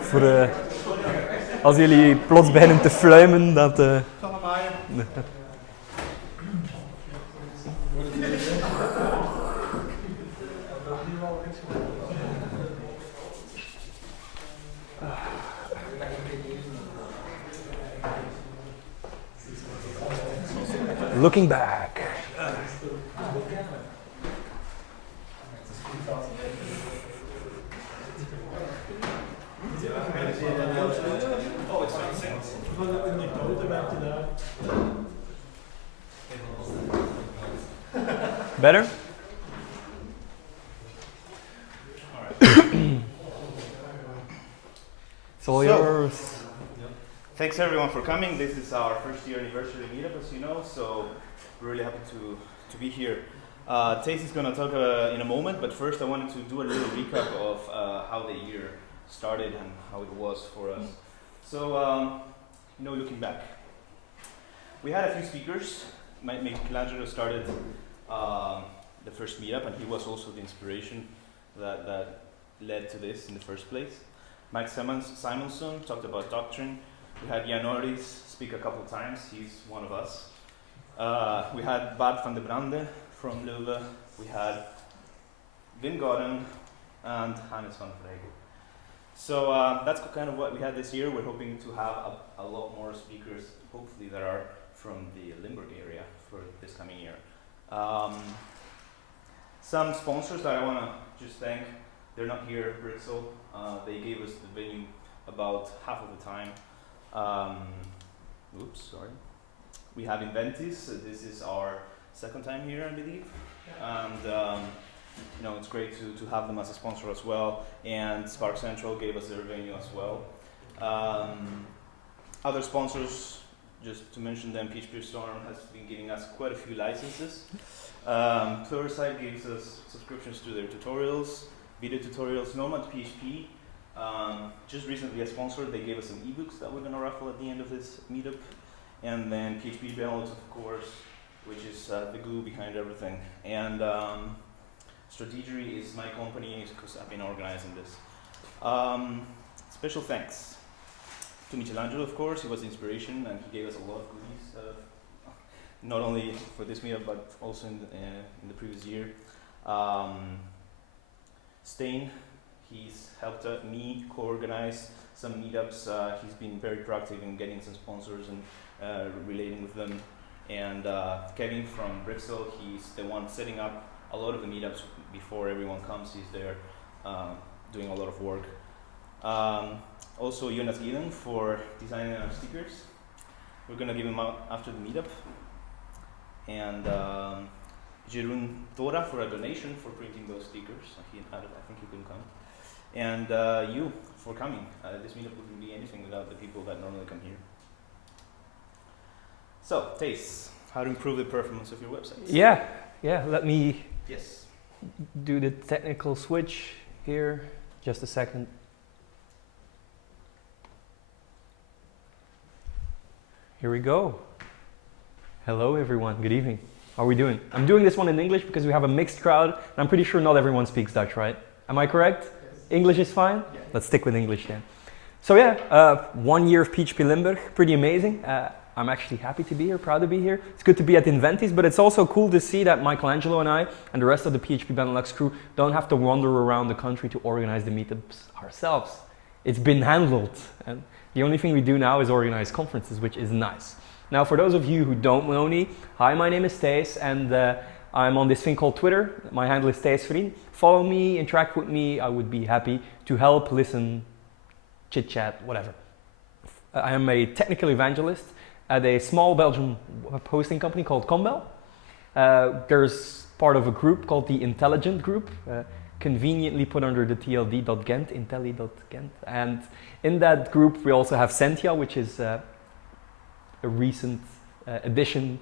Voor als jullie plots beginnen te fluimen, dat... Looking back. Better? It's all yours. Thanks everyone for coming. This is our first year anniversary meetup, as you know, so we're really happy to be here. Thijs is going to talk in a moment, but first I wanted to do a little recap of how the year started and how it was for us. So, looking back, we had a few speakers. Michelangelo started the first meetup, and he was also the inspiration that led to this in the first place. Mike Simonson talked about doctrine. We had Jan Norris speak a couple of times. He's one of us. We had Bart van der Brande from Limburg. We had Wim Gordon and Hannes van Vregen. So that's kind of what we had this year. We're hoping to have a lot more speakers, hopefully that are from the Limburg area for this coming year. Some sponsors that I want to just thank. They're not here, Brixel. They gave us the venue about half of the time. We have Inventis. This is our second time here, I believe. And it's great to have them as a sponsor as well. And Spark Central gave us their venue as well. Other sponsors, just to mention them, PHP Storm has been giving us quite a few licenses. Pluralsight gives us subscriptions to their tutorials, video tutorials. Nomad PHP, just recently a sponsor. They gave us some ebooks that we're going to raffle at the end of this meetup. And then PHP Benelux, of course, which is the glue behind everything. And Strategery is my company because I've been organizing this. Special thanks to Michelangelo, of course. He was the inspiration and he gave us a lot of goodies, not only for this meetup but also in the previous year. Stain, he's helped me co-organize some meetups. He's been very proactive in getting some sponsors and relating with them. And Kevin from Brixel, he's the one setting up a lot of the meetups before everyone comes. He's there doing a lot of work. Also Jonas Gielen for designing our stickers. We're going to give him out after the meetup. And Jeroen Tora for a donation for printing those stickers. I think he couldn't come. And you for coming. This meetup wouldn't be anything without the people that normally come here. So, Thijs, how to improve the performance of your websites? Yeah. Let me Yes. do the technical switch here. Just a second. Here we go. Hello, everyone. Good evening. How are we doing? I'm doing this one in English because we have a mixed crowd, and I'm pretty sure not everyone speaks Dutch, right? Am I correct? Yes. English is fine? Yeah. Let's stick with English then. So 1 year of PHPLimburg, pretty amazing. I'm actually happy to be here, proud to be here. It's good to be at Inventis, but it's also cool to see that Michelangelo and I and the rest of the PHP Benelux crew don't have to wander around the country to organize the meetups ourselves. It's been handled, and the only thing we do now is organize conferences, which is nice. Now, for those of you who don't know me, hi, my name is Thijs, and I'm on this thing called Twitter. My handle is Thijs Feryn. Follow me, interact with me. I would be happy to help, listen, chit-chat, whatever. I am a technical evangelist at a small Belgian web hosting company called Combel. There's part of a group called the Intelligent Group, conveniently put under the tld.gent, intelli.gent. And in that group we also have Sentia, which is a recent addition.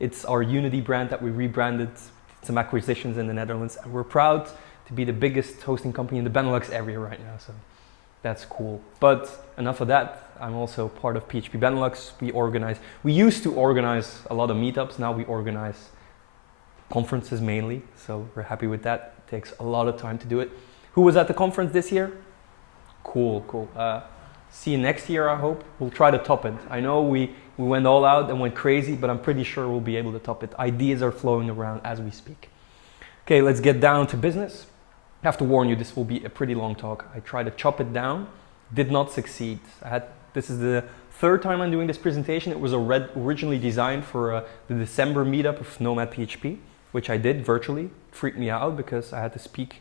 It's our Unity brand that we rebranded, some acquisitions in the Netherlands. And we're proud to be the biggest hosting company in the Benelux area right now. So that's cool. But enough of that. I'm also part of PHP Benelux. We used to organize a lot of meetups. Now we organize conferences mainly. So we're happy with that. It takes a lot of time to do it. Who was at the conference this year? Cool, cool. See you next year, I hope. We'll try to top it. I know we went all out and went crazy, but I'm pretty sure we'll be able to top it. Ideas are flowing around as we speak. Okay, let's get down to business. I have to warn you, this will be a pretty long talk. I tried to chop it down, did not succeed. This is the third time I'm doing this presentation. It was originally designed for the December meetup of Nomad PHP, which I did virtually. It freaked me out because I had to speak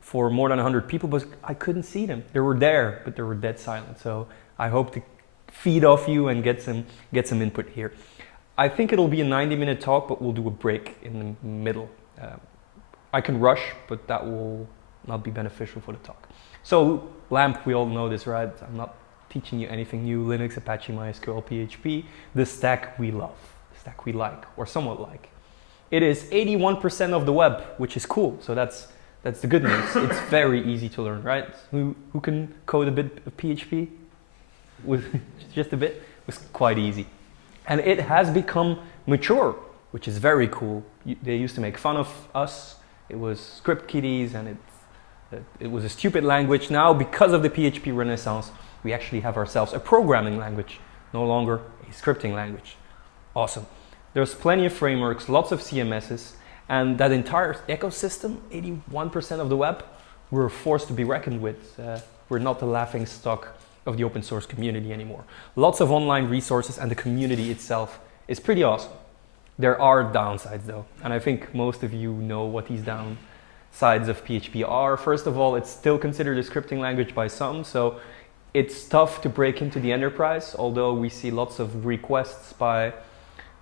for more than 100 people, but I couldn't see them. They were there, but they were dead silent. So I hope to feed off you and get some input here. I think it'll be a 90-minute talk, but we'll do a break in the middle. I can rush, but that will not be beneficial for the talk. So LAMP, we all know this, right? I'm not teaching you anything new. Linux, Apache, MySQL, PHP, the stack we love, the stack we like, or somewhat like. It is 81% of the web, which is cool. So that's the good news. It's very easy to learn, right? Who can code a bit of PHP? With just a bit? It was quite easy. And it has become mature, which is very cool. They used to make fun of us. It was script kiddies and it was a stupid language. Now, because of the PHP renaissance, we actually have ourselves a programming language, no longer a scripting language. Awesome. There's plenty of frameworks, lots of CMSs, and that entire ecosystem, 81% of the web, we're forced to be reckoned with. We're not the laughing stock of the open source community anymore. Lots of online resources, and the community itself is pretty awesome. There are downsides though, and I think most of you know what these downsides of PHP are. First of all, it's still considered a scripting language by some, so it's tough to break into the enterprise, although we see lots of requests by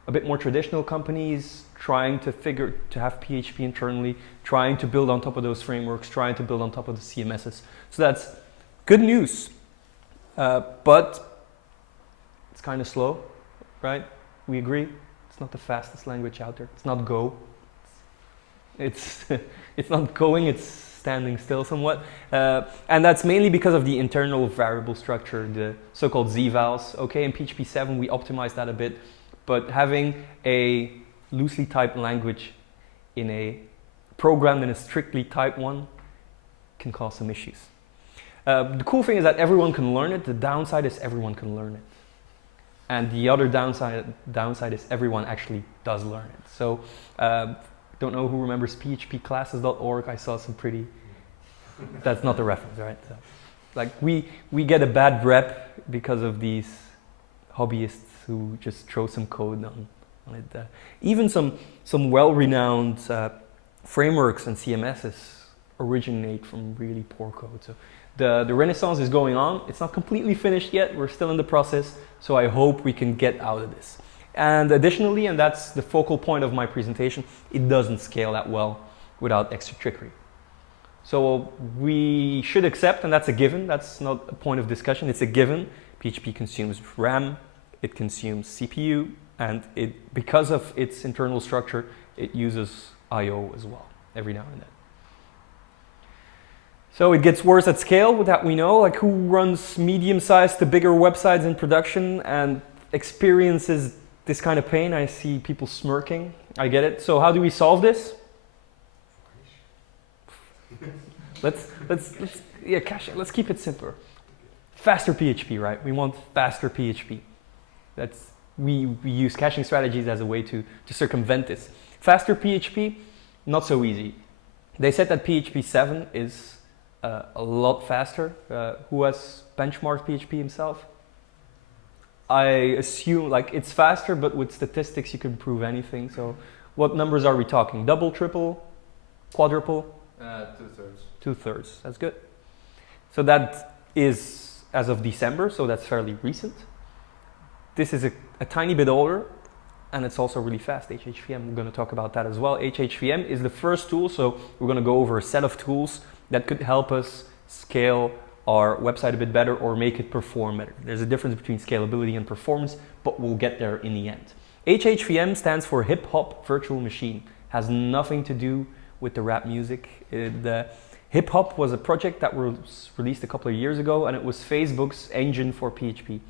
a bit more traditional companies trying to have PHP internally, trying to build on top of those frameworks, trying to build on top of the CMSs. So that's good news, but it's kind of slow, right? We agree? It's not the fastest language out there. It's not Go. It's not going, it's standing still somewhat. And that's mainly because of the internal variable structure, the so-called z-vals. Okay, in PHP 7 we optimized that a bit, but having a loosely typed language in a program in a strictly typed one can cause some issues. The cool thing is that everyone can learn it. The downside is everyone can learn it. And the other downside is everyone actually does learn it. So, don't know who remembers phpclasses.org. I saw some pretty, that's not the reference, right? So, like we get a bad rep because of these hobbyists who just throw some code on it. Even some well-renowned frameworks and CMSs originate from really poor code. So the renaissance is going on. It's not completely finished yet. We're still in the process. So I hope we can get out of this. And additionally, and that's the focal point of my presentation, it doesn't scale that well without extra trickery. So we should accept, and that's a given. That's not a point of discussion. It's a given. PHP consumes RAM. It consumes CPU. And because of its internal structure, it uses I/O as well, every now and then. So it gets worse at scale, that we know. Like, who runs medium-sized to bigger websites in production and experiences this kind of pain? I see people smirking. I get it. So how do we solve this? Let's keep it simpler. Faster PHP, right? We want faster PHP. We use caching strategies as a way to circumvent this. Faster PHP, not so easy. They said that PHP 7 is a lot faster. Who has benchmarked PHP himself? I assume like it's faster, but with statistics you can prove anything. So what numbers are we talking? Double, triple, quadruple? 2/3. 2/3, that's good. So that is as of December, so that's fairly recent. This is a tiny bit older, and it's also really fast, HHVM. We're going to talk about that as well. HHVM is the first tool, so we're going to go over a set of tools that could help us scale our website a bit better or make it perform better. There's a difference between scalability and performance, but we'll get there in the end. HHVM stands for Hip Hop Virtual Machine. Has nothing to do with the rap music. The Hip Hop was a project that was released a couple of years ago, and it was Facebook's engine for PHP.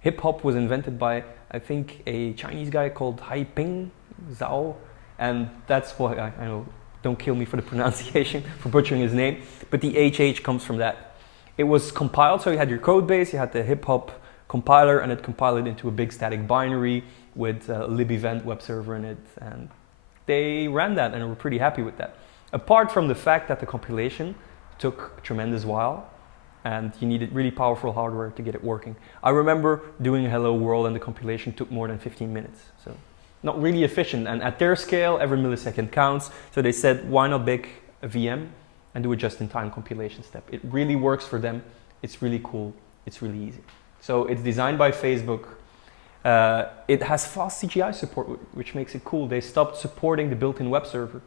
Hip Hop was invented by, I think, a Chinese guy called Haiping Zhao, and that's why I know, don't kill me for the pronunciation, for butchering his name, but the HH comes from that. It was compiled, so you had your code base, you had the hip hop compiler, and it compiled it into a big static binary with a libevent web server in it, and they ran that and were pretty happy with that. Apart from the fact that the compilation took a tremendous while, and you needed really powerful hardware to get it working. I remember doing Hello World and the compilation took more than 15 minutes. So not really efficient, and at their scale, every millisecond counts. So they said, why not bake a VM and do a just-in-time compilation step? It really works for them. It's really cool. It's really easy. So it's designed by Facebook. It has fast CGI support, which makes it cool. They stopped supporting the built-in web server.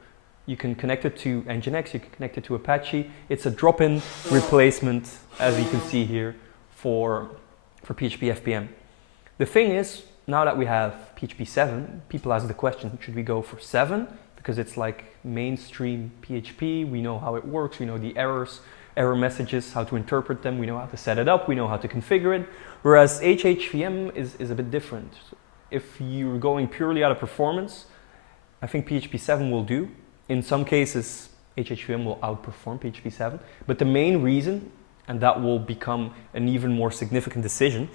You can connect it to Nginx, you can connect it to Apache. It's a drop-in replacement, as you can see here, for PHP FPM. The thing is, now that we have PHP 7, people ask the question, should we go for 7? Because it's like mainstream PHP, we know how it works, we know the error messages, how to interpret them, we know how to set it up, we know how to configure it. Whereas HHVM is a bit different. If you're going purely out of performance, I think PHP 7 will do. In some cases, HHVM will outperform PHP 7, but the main reason, and that will become an even more significant decision,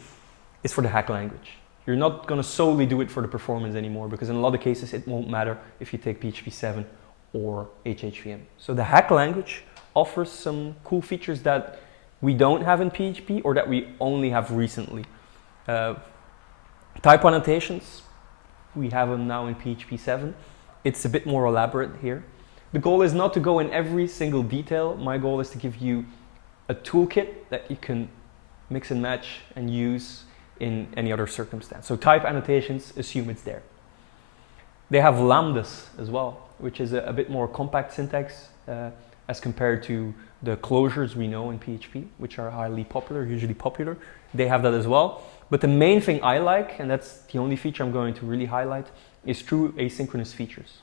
is for the hack language. You're not going to solely do it for the performance anymore, because in a lot of cases it won't matter if you take PHP 7 or HHVM. So the hack language offers some cool features that we don't have in PHP or that we only have recently. Type annotations, we have them now in PHP 7. It's a bit more elaborate here. The goal is not to go in every single detail. My goal is to give you a toolkit that you can mix and match and use in any other circumstance. So type annotations, assume it's there. They have lambdas as well, which is a bit more compact syntax as compared to the closures we know in PHP, which are highly popular, usually popular. They have that as well. But the main thing I like, and that's the only feature I'm going to really highlight, is true asynchronous features.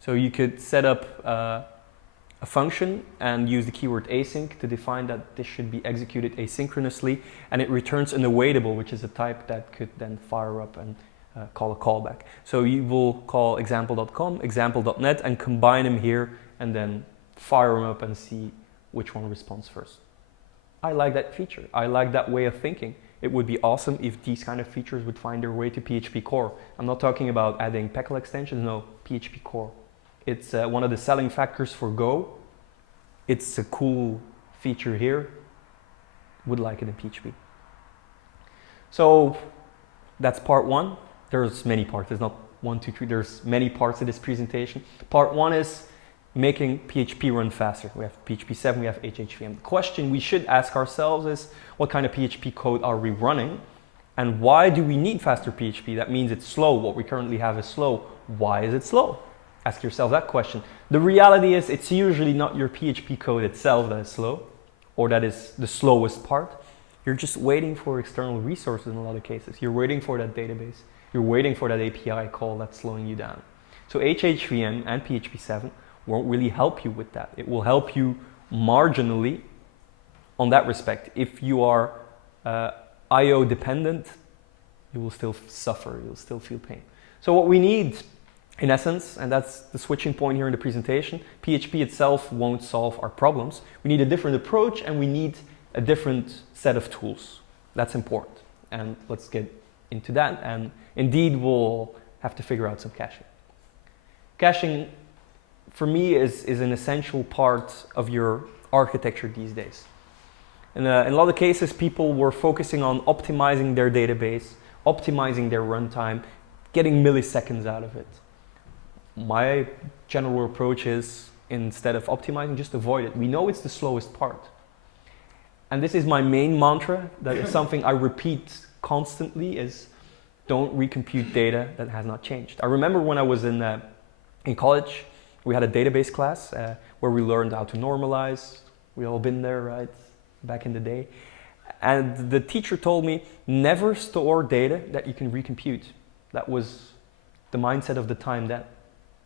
So you could set up a function and use the keyword async to define that this should be executed asynchronously, and it returns an awaitable, which is a type that could then fire up and call a callback. So you will call example.com, example.net, and combine them here, and then fire them up and see which one responds first. I like that feature. I like that way of thinking. It would be awesome if these kind of features would find their way to PHP core. I'm not talking about adding PECL extensions, no, PHP core. It's one of the selling factors for Go. It's a cool feature here. Would like it in PHP. So that's part one. There's many parts. There's not 1, 2, 3. There's many parts of this presentation. Part one is making PHP run faster. We have PHP 7, we have HHVM. The question we should ask ourselves is, what kind of PHP code are we running? And why do we need faster PHP? That means it's slow. What we currently have is slow. Why is it slow? Ask yourself that question. The reality is it's usually not your PHP code itself that is slow, or that is the slowest part. You're just waiting for external resources in a lot of cases. You're waiting for that database. You're waiting for that API call that's slowing you down. So HHVM and PHP 7 won't really help you with that. It will help you marginally on that respect. If you are IO dependent, you will still suffer, you'll still feel pain. So what we need, in essence, and that's the switching point here in the presentation, PHP itself won't solve our problems. We need a different approach and we need a different set of tools. That's important. And let's get into that. And indeed, we'll have to figure out some caching. Caching, for me, is an essential part of your architecture these days. In a lot of cases, people were focusing on optimizing their database, optimizing their runtime, getting milliseconds out of it. My general approach is, instead of optimizing, just avoid it. We know it's the slowest part. And this is my main mantra, that is something I repeat constantly, is don't recompute data that has not changed. I remember when I was in college, we had a database class where we learned how to normalize. We all been there, right? Back in the day. And the teacher told me, never store data that you can recompute. That was the mindset of the time then,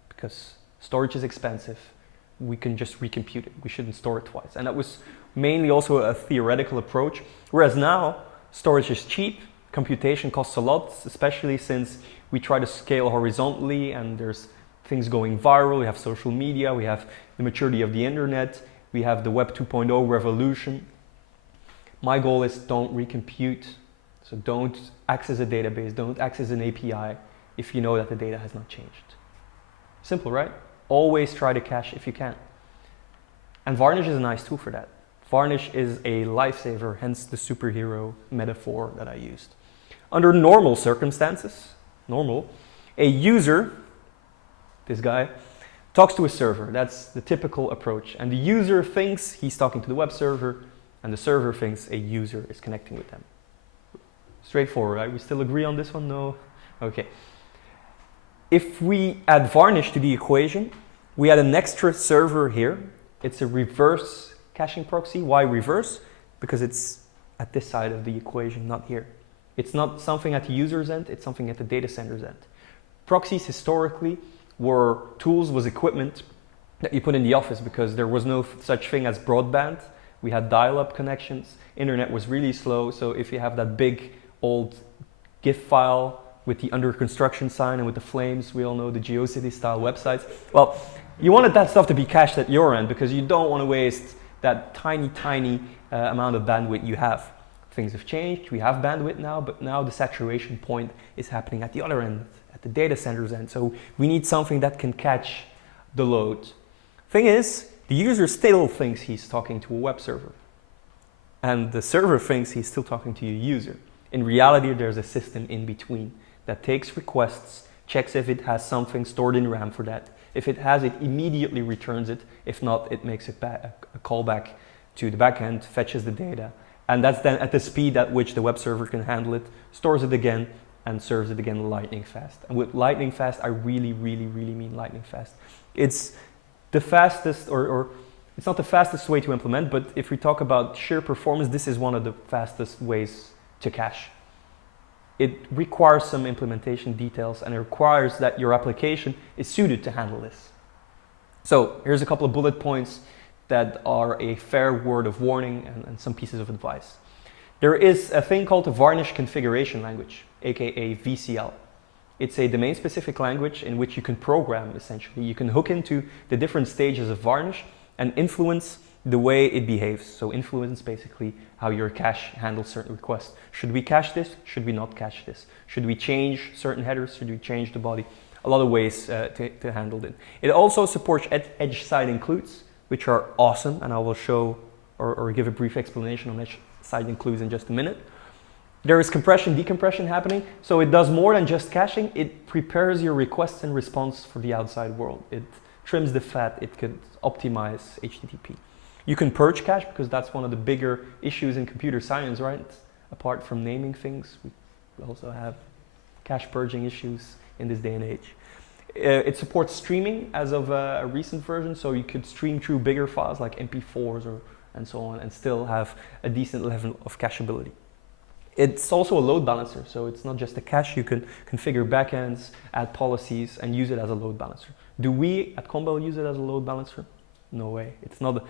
because storage is expensive. We can just recompute it. We shouldn't store it twice. And that was mainly also a theoretical approach. Whereas now, storage is cheap. Computation costs a lot, especially since we try to scale horizontally and there's things going viral. We have social media, we have the maturity of the internet, we have the Web 2.0 revolution. My goal is don't recompute. So don't access a database, don't access an API if you know that the data has not changed. Simple, right? Always try to cache if you can. And Varnish is a nice tool for that. Varnish is a lifesaver, hence the superhero metaphor that I used. Under normal circumstances, a user, this guy, talks to a server. That's the typical approach. And the user thinks he's talking to the web server, and the server thinks a user is connecting with them. Straightforward, right? We still agree on this one? No? Okay. If we add Varnish to the equation, we add an extra server here. It's a reverse caching proxy. Why reverse? Because it's at this side of the equation, not here. It's not something at the user's end, it's something at the data center's end. Proxies historically were tools, was equipment that you put in the office because there was no such thing as broadband. We had dial-up connections. Internet was really slow, so if you have that big old GIF file with the under construction sign and with the flames, we all know the GeoCity style websites. Well, you wanted that stuff to be cached at your end because you don't want to waste that tiny amount of bandwidth you have. Things have changed, we have bandwidth now, but now the saturation point is happening at the other end, at the data center's end. So we need something that can catch the load. Thing is, the user still thinks he's talking to a web server. And the server thinks he's still talking to a user. In reality, there's a system in between that takes requests, checks if it has something stored in RAM for that. If it has, it immediately returns it. If not, it makes a callback to the backend, fetches the data. And that's then at the speed at which the web server can handle it, stores it again, and serves it again lightning fast. And with lightning fast, I really mean lightning fast. It's the fastest, or it's not the fastest way to implement, but if we talk about sheer performance, this is one of the fastest ways to cache. It requires some implementation details, and it requires that your application is suited to handle this. So here's a couple of bullet points that are a fair word of warning and some pieces of advice. There is a thing called the Varnish configuration language, aka VCL. It's a domain-specific language in which you can program, essentially. You can hook into the different stages of Varnish and influence the way it behaves. So influence basically how your cache handles certain requests. Should we cache this? Should we not cache this? Should we change certain headers? Should we change the body? A lot of ways to handle it. It also supports edge side includes, which are awesome, and I will show or give a brief explanation on edge side includes in just a minute. There is compression, decompression happening, so it does more than just caching. It prepares your requests and response for the outside world. It trims the fat, it could optimize HTTP. You can purge cache because that's one of the bigger issues in computer science, right? Apart from naming things, we also have cache purging issues in this day and age. It supports streaming as of a recent version, so you could stream through bigger files like MP4s and so on and still have a decent level of cacheability. It's also a load balancer, so it's not just a cache. You can configure backends, add policies, and use it as a load balancer. Do we at Combel use it as a load balancer? No way. It's not.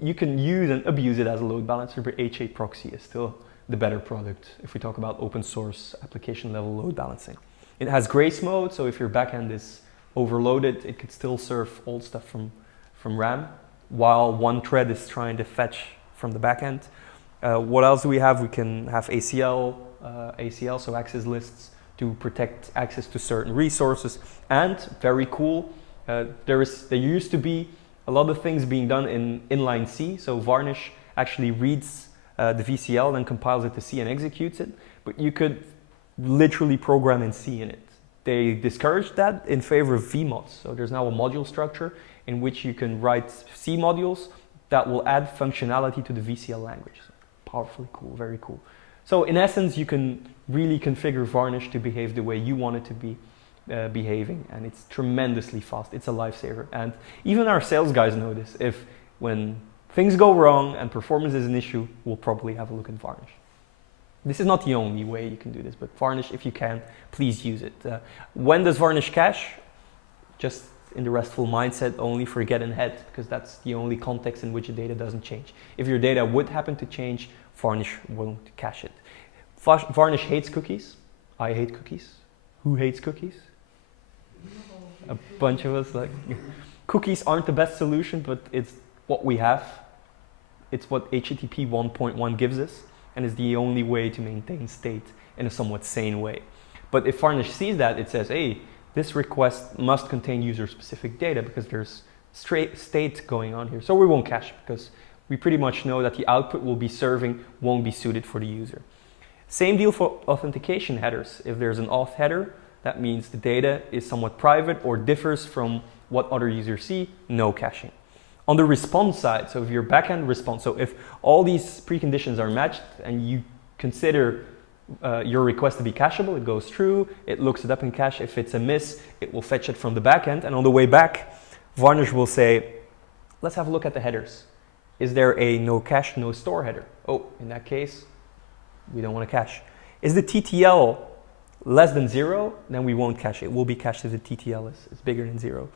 You can use and abuse it as a load balancer, but H8 proxy is still the better product if we talk about open source application level load balancing. It has grace mode, so if your backend is overloaded, it could still serve old stuff from RAM, while one thread is trying to fetch from the backend. What else do we have? We can have ACL, so access lists to protect access to certain resources. And very cool, there used to be a lot of things being done in inline C. So Varnish actually reads the VCL, then compiles it to C and executes it. But you could literally program in C in it. They discouraged that in favor of vmods. So there's now a module structure in which you can write C modules that will add functionality to the VCL language. So powerfully cool, very cool. So in essence, you can really configure Varnish to behave the way you want it to be behaving, and it's tremendously fast. It's a lifesaver. And even our sales guys know this. If when things go wrong and performance is an issue, we'll probably have a look at Varnish. This is not the only way you can do this, but Varnish, if you can, please use it. When does Varnish cache? Just in the RESTful mindset, only for get and head, because that's the only context in which the data doesn't change. If your data would happen to change, Varnish won't cache it. Varnish hates cookies. I hate cookies. Who hates cookies? A bunch of us. Like cookies aren't the best solution, but it's what we have. It's what HTTP 1.1 gives us, and is the only way to maintain state in a somewhat sane way. But if Varnish sees that, it says, hey, this request must contain user-specific data because there's state going on here. So we won't cache because we pretty much know that the output we'll be serving won't be suited for the user. Same deal for authentication headers. If there's an auth header, that means the data is somewhat private or differs from what other users see, no caching. On the response side, so if your backend response, so if all these preconditions are matched and you consider your request to be cacheable, it goes through, it looks it up in cache. If it's a miss, it will fetch it from the backend. And on the way back, Varnish will say, let's have a look at the headers. Is there a no cache, no store header? Oh, in that case, we don't want to cache. Is the TTL less than 0? Then we won't cache. It will be cached if the TTL is bigger than 0.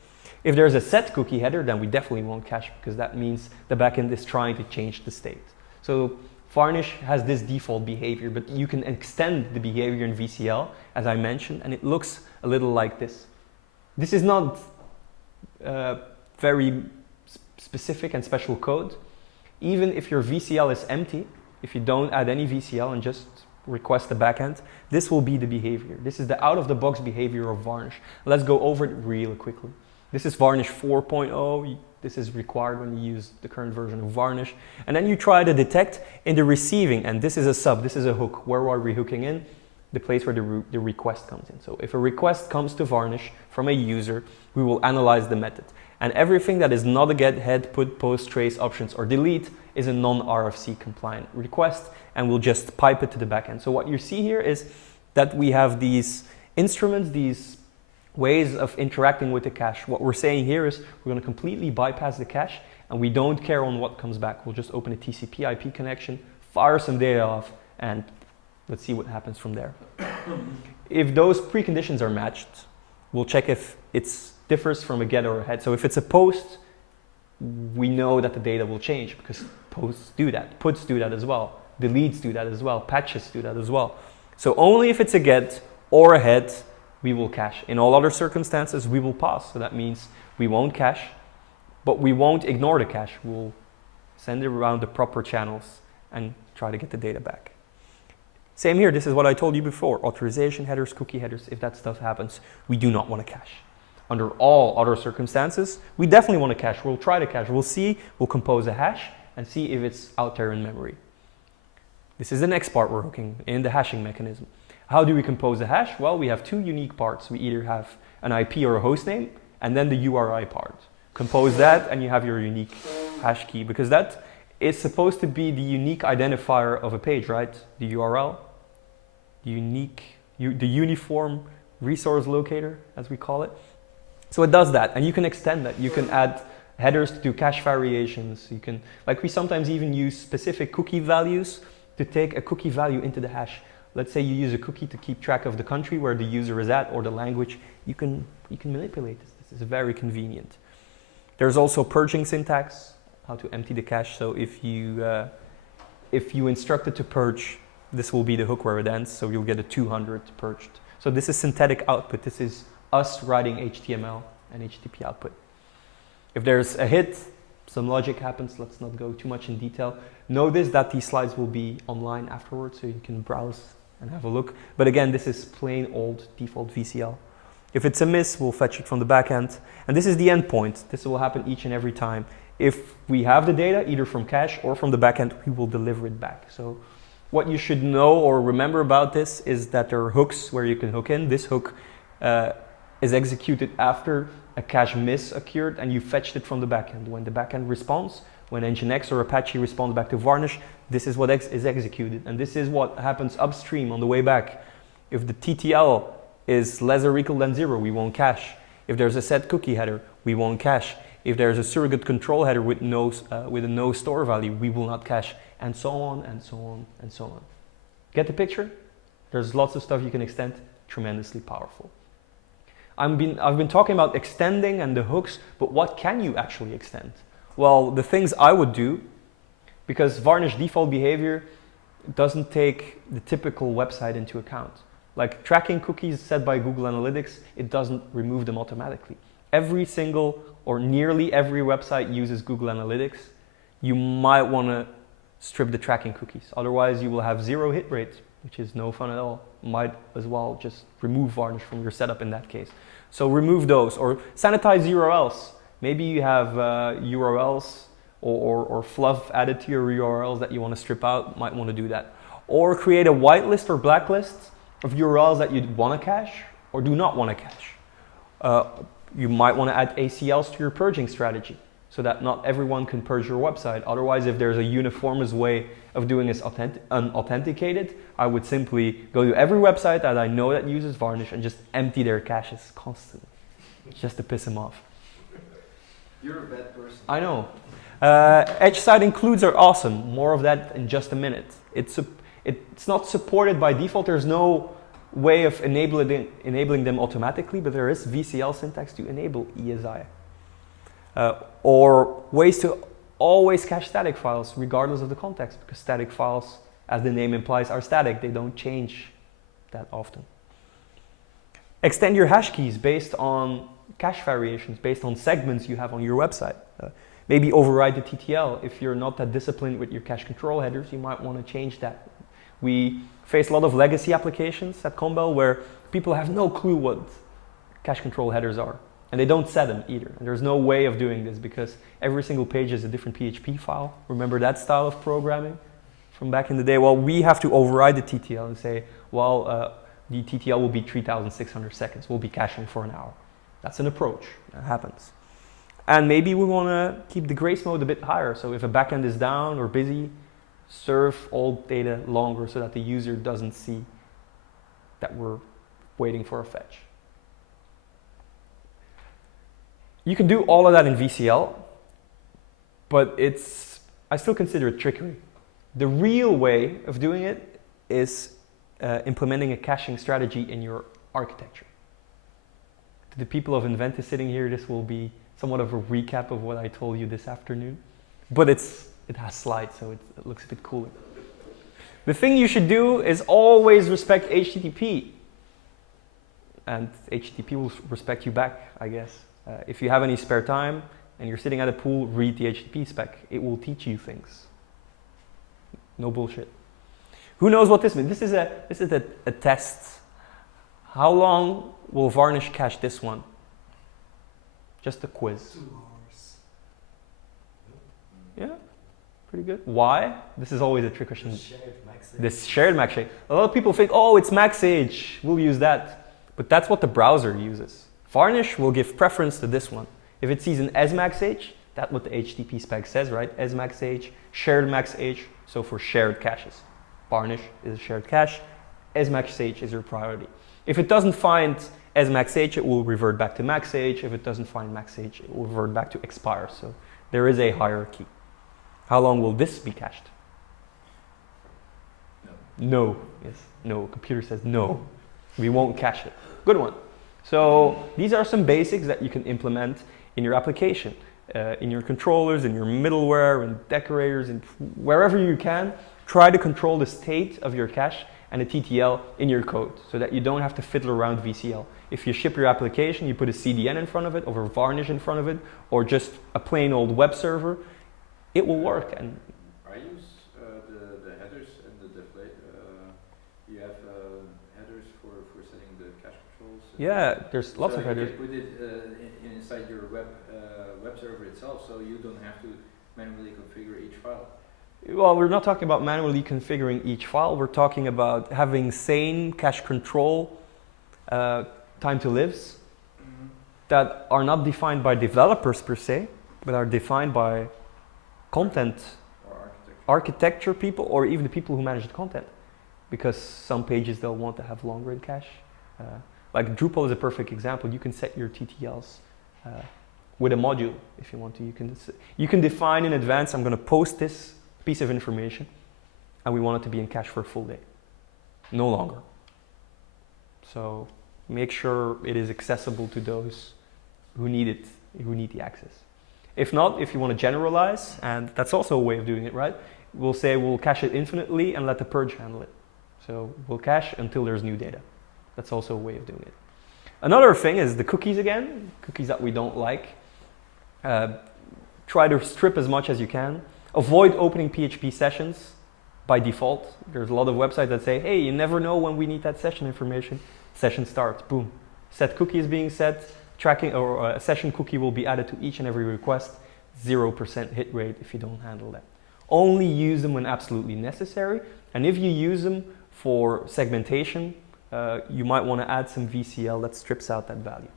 If there's a set cookie header, then we definitely won't cache because that means the backend is trying to change the state. So Varnish has this default behavior, but you can extend the behavior in VCL, as I mentioned, and it looks a little like this. This is not very specific and special code. Even if your VCL is empty, if you don't add any VCL and just request the backend, this will be the behavior. This is the out-of-the-box behavior of Varnish. Let's go over it really quickly. This is Varnish 4.0. This is required when you use the current version of Varnish. And then you try to detect in the receiving, and this is a sub, this is a hook. Where are we hooking in? The place where the request comes in. So if a request comes to Varnish from a user, we will analyze the method. And everything that is not a get, head, put, post, trace, options, or delete is a non-RFC compliant request, and we'll just pipe it to the backend. So what you see here is that we have these instruments, these ways of interacting with the cache. What we're saying here is we're going to completely bypass the cache, and we don't care on what comes back. We'll just open a TCP IP connection, fire some data off, and let's see what happens from there. If those preconditions are matched, we'll check if it differs from a get or a head. So if it's a post, we know that the data will change because posts do that, puts do that as well, deletes do that as well, patches do that as well. So only if it's a get or a head, we will cache. In all other circumstances, we will pass. So that means we won't cache, but we won't ignore the cache. We'll send it around the proper channels and try to get the data back. Same here, this is what I told you before. Authorization headers, cookie headers, if that stuff happens, we do not want to cache. Under all other circumstances, we definitely want to cache. We'll try to cache. We'll see, we'll compose a hash and see if it's out there in memory. This is the next part we're hooking in the hashing mechanism. How do we compose a hash? Well, we have two unique parts. We either have an IP or a host name, and then the URI part. Compose that, and you have your unique hash key, because that is supposed to be the unique identifier of a page, right? The URL, the uniform resource locator, as we call it. So it does that, and you can extend that. You can add headers to do cache variations. You can, like we sometimes even use specific cookie values to take a cookie value into the hash. Let's say you use a cookie to keep track of the country where the user is at or the language. You can manipulate this. This is very convenient. There's also purging syntax, how to empty the cache. So if you instruct it to purge, this will be the hook where it ends. So you'll get a 200 purged. So this is synthetic output. This is us writing HTML and HTTP output. If there's a hit, some logic happens. Let's not go too much in detail. Notice that these slides will be online afterwards, so you can browse and have a look. But again, this is plain old default VCL. If it's a miss, we'll fetch it from the backend. And this is the endpoint. This will happen each and every time. If we have the data, either from cache or from the backend, we will deliver it back. So what you should know or remember about this is that there are hooks where you can hook in. This hook is executed after a cache miss occurred and you fetched it from the backend. When the backend responds, when Nginx or Apache responds back to Varnish, this is what is executed. And this is what happens upstream on the way back. If the TTL is less or equal than 0, we won't cache. If there's a set cookie header, we won't cache. If there's a surrogate control header with a no store value, we will not cache, and so on and so on and so on. Get the picture? There's lots of stuff you can extend, tremendously powerful. I've been talking about extending and the hooks, but what can you actually extend? Well, the things I would do, because Varnish default behavior doesn't take the typical website into account. Like tracking cookies set by Google Analytics, it doesn't remove them automatically. Every single or nearly every website uses Google Analytics you might want to strip the tracking cookies. Otherwise, you will have 0 hit rates, which is no fun at all. Might as well just remove Varnish from your setup in that case. So remove those, or sanitize URLs. Maybe you have URLs or fluff added to your URLs that you want to strip out, might want to do that. Or create a whitelist or blacklist of URLs that you want to cache or do not want to cache. You might want to add ACLs to your purging strategy so that not everyone can purge your website. Otherwise, if there's a uniformist way of doing this unauthenticated, I would simply go to every website that I know that uses Varnish and just empty their caches constantly, just to piss them off. You're a bad person. I know. Edge side includes are awesome. More of that in just a minute. It's not supported by default. There's no way of enabling them automatically, but there is VCL syntax to enable ESI. Or ways to always cache static files regardless of the context, because static files, as the name implies, are static. They don't change that often. Extend your hash keys based on cache variations, based on segments you have on your website. Maybe override the TTL. If you're not that disciplined with your cache control headers, you might want to change that. We face a lot of legacy applications at Combel where people have no clue what cache control headers are. And they don't set them either. And there's no way of doing this because every single page is a different PHP file. Remember that style of programming from back in the day? Well, we have to override the TTL and say, well, the TTL will be 3,600 seconds. We'll be caching for an hour. That's an approach. That happens. And maybe we want to keep the grace mode a bit higher. So if a backend is down or busy, serve all data longer so that the user doesn't see that we're waiting for a fetch. You can do all of that in VCL, but I still consider it trickery. The real way of doing it is implementing a caching strategy in your architecture. To the people of Inventus sitting here, this will be somewhat of a recap of what I told you this afternoon, but it has slides, so it looks a bit cooler. The thing you should do is always respect HTTP, and HTTP will respect you back, I guess. If you have any spare time and you're sitting at a pool, read the HTTP spec. It will teach you things. No bullshit. Who knows what this means? This is a test. How long will Varnish cache this one? Just a quiz. 2 hours. Yeah, pretty good. Why? This is always a trick question. Shared max age. This shared max age. A lot of people think, oh, it's max age. We'll use that. But that's what the browser uses. Varnish will give preference to this one. If it sees an smax age, that's what the HTTP spec says, right? Smax age, shared max age, so for shared caches. Varnish is a shared cache, smax age is your priority. If it doesn't find smax age, it will revert back to max age. If it doesn't find max age, it will revert back to expire. So there is a hierarchy. How long will this be cached? No. Yes. No. Computer says no. We won't cache it. Good one. So these are some basics that you can implement in your application, in your controllers, in your middleware, and decorators, and wherever you can. Try to control the state of your cache and the TTL in your code so that you don't have to fiddle around VCL. If you ship your application, you put a CDN in front of it, or a Varnish in front of it, or just a plain old web server, it will work. And I use the headers and the display. You have headers for setting the cache controls. yeah, there's lots of headers. You can put it inside your web server itself, so you don't have to manually configure each file. Well, we're not talking about manually configuring each file. We're talking about having sane cache control time to lives that are not defined by developers per se, but are defined by content Or architecture people, or even the people who manage the content. Because some pages they'll want to have longer in cache. Like Drupal is a perfect example. You can set your TTLs with a module if you want to. You can define in advance, I'm going to post this piece of information and we want it to be in cache for a full day. No longer. So make sure it is accessible to those who need it, who need the access. If not, if you want to generalize, and that's also a way of doing it, right? We'll say we'll cache it infinitely and let the purge handle it. So we'll cache until there's new data. That's also a way of doing it. Another thing is the cookies again, cookies that we don't like. Try to strip as much as you can. Avoid opening PHP sessions by default. There's a lot of websites that say, hey, you never know when we need that session information. Session starts, boom. Set cookie is being set, tracking or a session cookie will be added to each and every request. 0% hit rate if you don't handle that. Only use them when absolutely necessary. And if you use them for segmentation, you might want to add some VCL that strips out that value.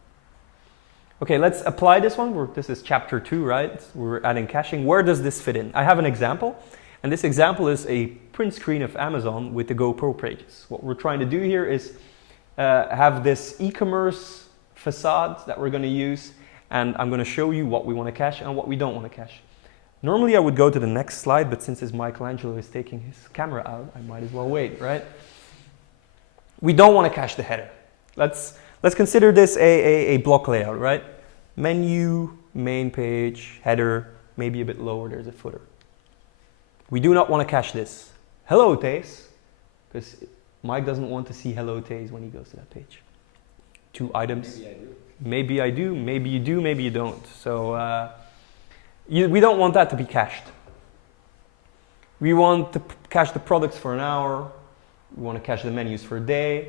Okay, let's apply this one. This is chapter 2, right? We're adding caching. Where does this fit in? I have an example, and this example is a print screen of Amazon with the GoPro pages. What we're trying to do here is have this e-commerce facade that we're going to use, and I'm going to show you what we want to cache and what we don't want to cache. Normally I would go to the next slide, but since Michelangelo is taking his camera out, I might as well wait, right? We don't want to cache the header. Let's consider this a block layout, right? Menu, main page, header, maybe a bit lower, there's a footer. We do not want to cache this. Hello, Thijs, because Mike doesn't want to see hello, Thijs when he goes to that page. 2 items. Maybe I do, maybe you do, maybe you don't. So we don't want that to be cached. We want to cache the products for an hour. We want to cache the menus for a day.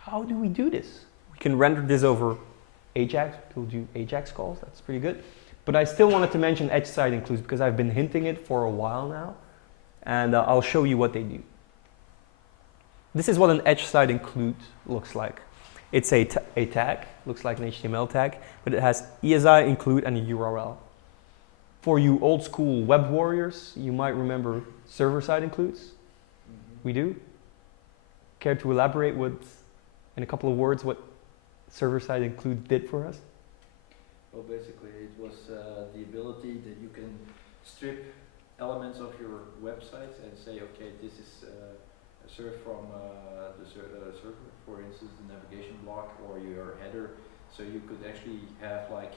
How do we do this? We can render this over Ajax. We'll do Ajax calls. That's pretty good. But I still wanted to mention edge side includes because I've been hinting it for a while now. And I'll show you what they do. This is what an edge side include looks like. It's a tag, looks like an HTML tag, but it has ESI include and a URL. For you old school web warriors, you might remember server-side includes. We do. Care to elaborate in a couple of words what server-side include did for us? Well, basically it was the ability that you can strip elements of your website and say, okay, this is served from the server, for instance, the navigation block or your header. So you could actually have like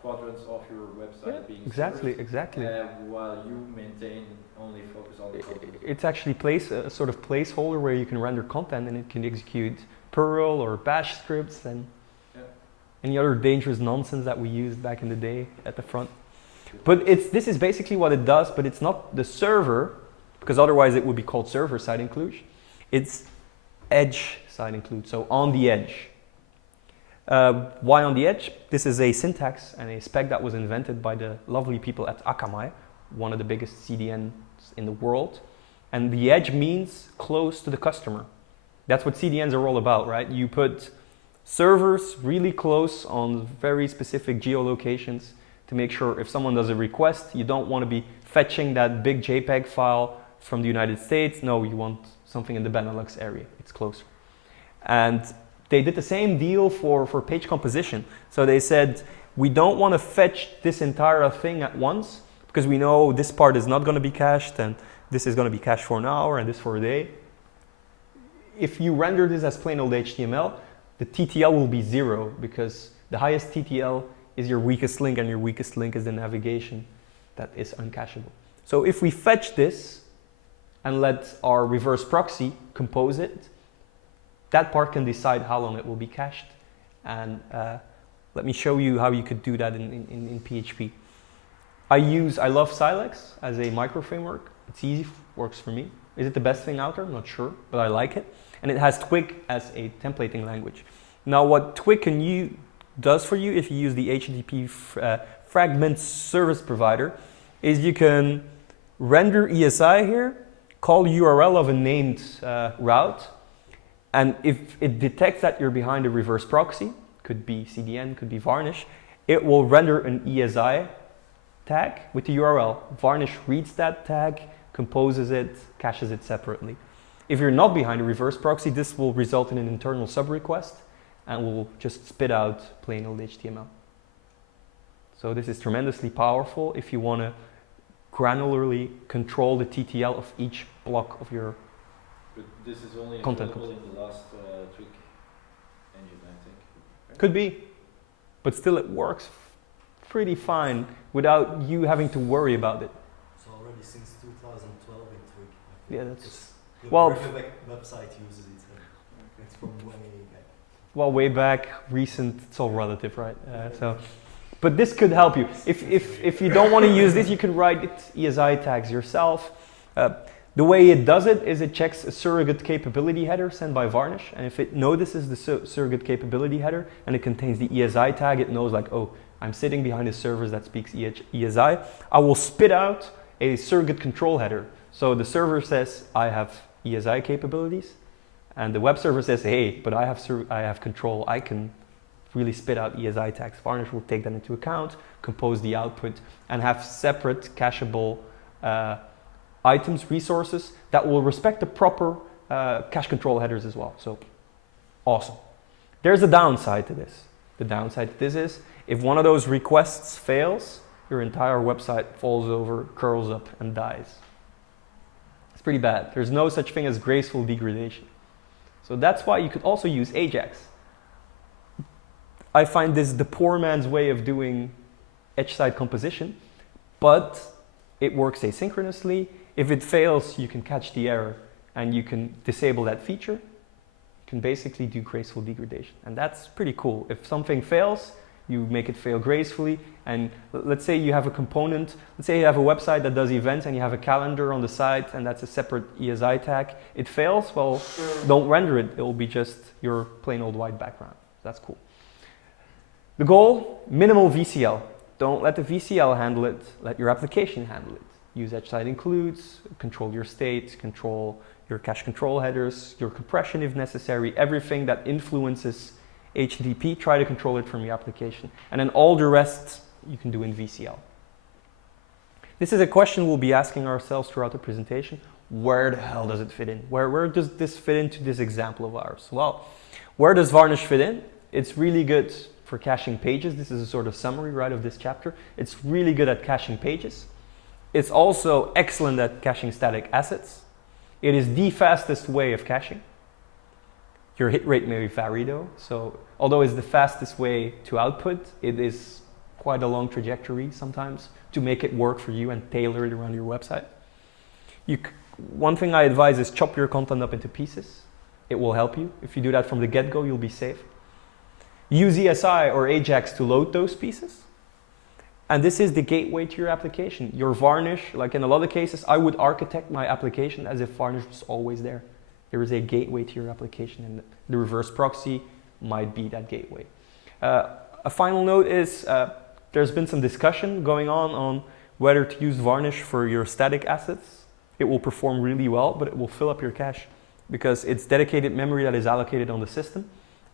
quadrants of your website being served, exactly. While you maintain only focus on the content. It's actually a sort of placeholder where you can render content and it can execute Perl or Bash scripts and any other dangerous nonsense that we used back in the day at the front. But this is basically what it does, but it's not the server, because otherwise it would be called server-side include. It's edge-side include, so on the edge. Why on the edge? This is a syntax and a spec that was invented by the lovely people at Akamai, one of the biggest CDNs in the world. And the edge means close to the customer. That's what CDNs are all about, right? You put servers really close on very specific geolocations to make sure if someone does a request, you don't want to be fetching that big JPEG file from the United States. No, you want something in the Benelux area. It's closer. And they did the same deal for page composition. So they said, we don't want to fetch this entire thing at once because we know this part is not going to be cached and this is going to be cached for an hour and this for a day. If you render this as plain old HTML, the TTL will be 0 because the highest TTL is your weakest link and your weakest link is the navigation that is uncacheable. So if we fetch this and let our reverse proxy compose it, that part can decide how long it will be cached. And let me show you how you could do that in PHP. I love Silex as a micro framework. It's easy, works for me. Is it the best thing out there? I'm not sure, but I like it. And it has Twig as a templating language. Now what Twig does for you if you use the HTTP fragment service provider is you can render ESI here, call URL of a named route, and if it detects that you're behind a reverse proxy, could be CDN, could be Varnish, it will render an ESI tag with the URL. Varnish reads that tag, composes it, caches it separately. If you're not behind a reverse proxy, this will result in an internal sub request and will just spit out plain old HTML. So this is tremendously powerful if you want to granularly control the TTL of each block of your But this is only content. available in the last Twig engine, I think. Right? Could be, but still it works pretty fine without you having to worry about it. So already since 2012 in Twig. Yeah, that's The well, website uses it. It's from way back. well, way back, recent, it's all relative, right? But this could help you. If you don't want to use this, you can write ESI tags yourself. The way it does it is it checks a surrogate capability header sent by Varnish, and if it notices the surrogate capability header and it contains the ESI tag, it knows like, oh, I'm sitting behind a server that speaks ESI. I will spit out a surrogate control header. So the server says, I have ESI capabilities, and the web server says, hey, but I have control. I can really spit out ESI tags. Varnish will take that into account, compose the output, and have separate cacheable items, resources that will respect the proper cache control headers as well. So awesome. There's a downside to this. The downside to this is if one of those requests fails, your entire website falls over, curls up, and dies. It's pretty bad. There's no such thing as graceful degradation. So that's why you could also use Ajax. I find this the poor man's way of doing edge-side composition, but it works asynchronously. If it fails, you can catch the error and you can disable that feature. You can basically do graceful degradation, and that's pretty cool. If something fails, you make it fail gracefully, and let's say you have a component, let's say you have a website that does events and you have a calendar on the side and that's a separate ESI tag. It fails, well, don't render it. It will be just your plain old white background. That's cool. The goal, minimal VCL. Don't let the VCL handle it, let your application handle it. Use edge-side includes, control your state, control your cache control headers, your compression if necessary, everything that influences HTTP, try to control it from your application. And then all the rest you can do in VCL. This is a question we'll be asking ourselves throughout the presentation. Where the hell does it fit in? Where does this fit into this example of ours? Well, where does Varnish fit in? It's really good for caching pages. This is a sort of summary, right, of this chapter. It's really good at caching pages. It's also excellent at caching static assets. It is the fastest way of caching. Your hit rate may vary though. So although it's the fastest way to output, it is quite a long trajectory sometimes to make it work for you and tailor it around your website. One thing I advise is chop your content up into pieces. It will help you. If you do that from the get-go, you'll be safe. Use ESI or Ajax to load those pieces. And this is the gateway to your application. Your Varnish, like in a lot of cases, I would architect my application as if Varnish was always there. There is a gateway to your application, and the reverse proxy might be that gateway. A final note is there's been some discussion going on whether to use Varnish for your static assets. It will perform really well, but it will fill up your cache because it's dedicated memory that is allocated on the system,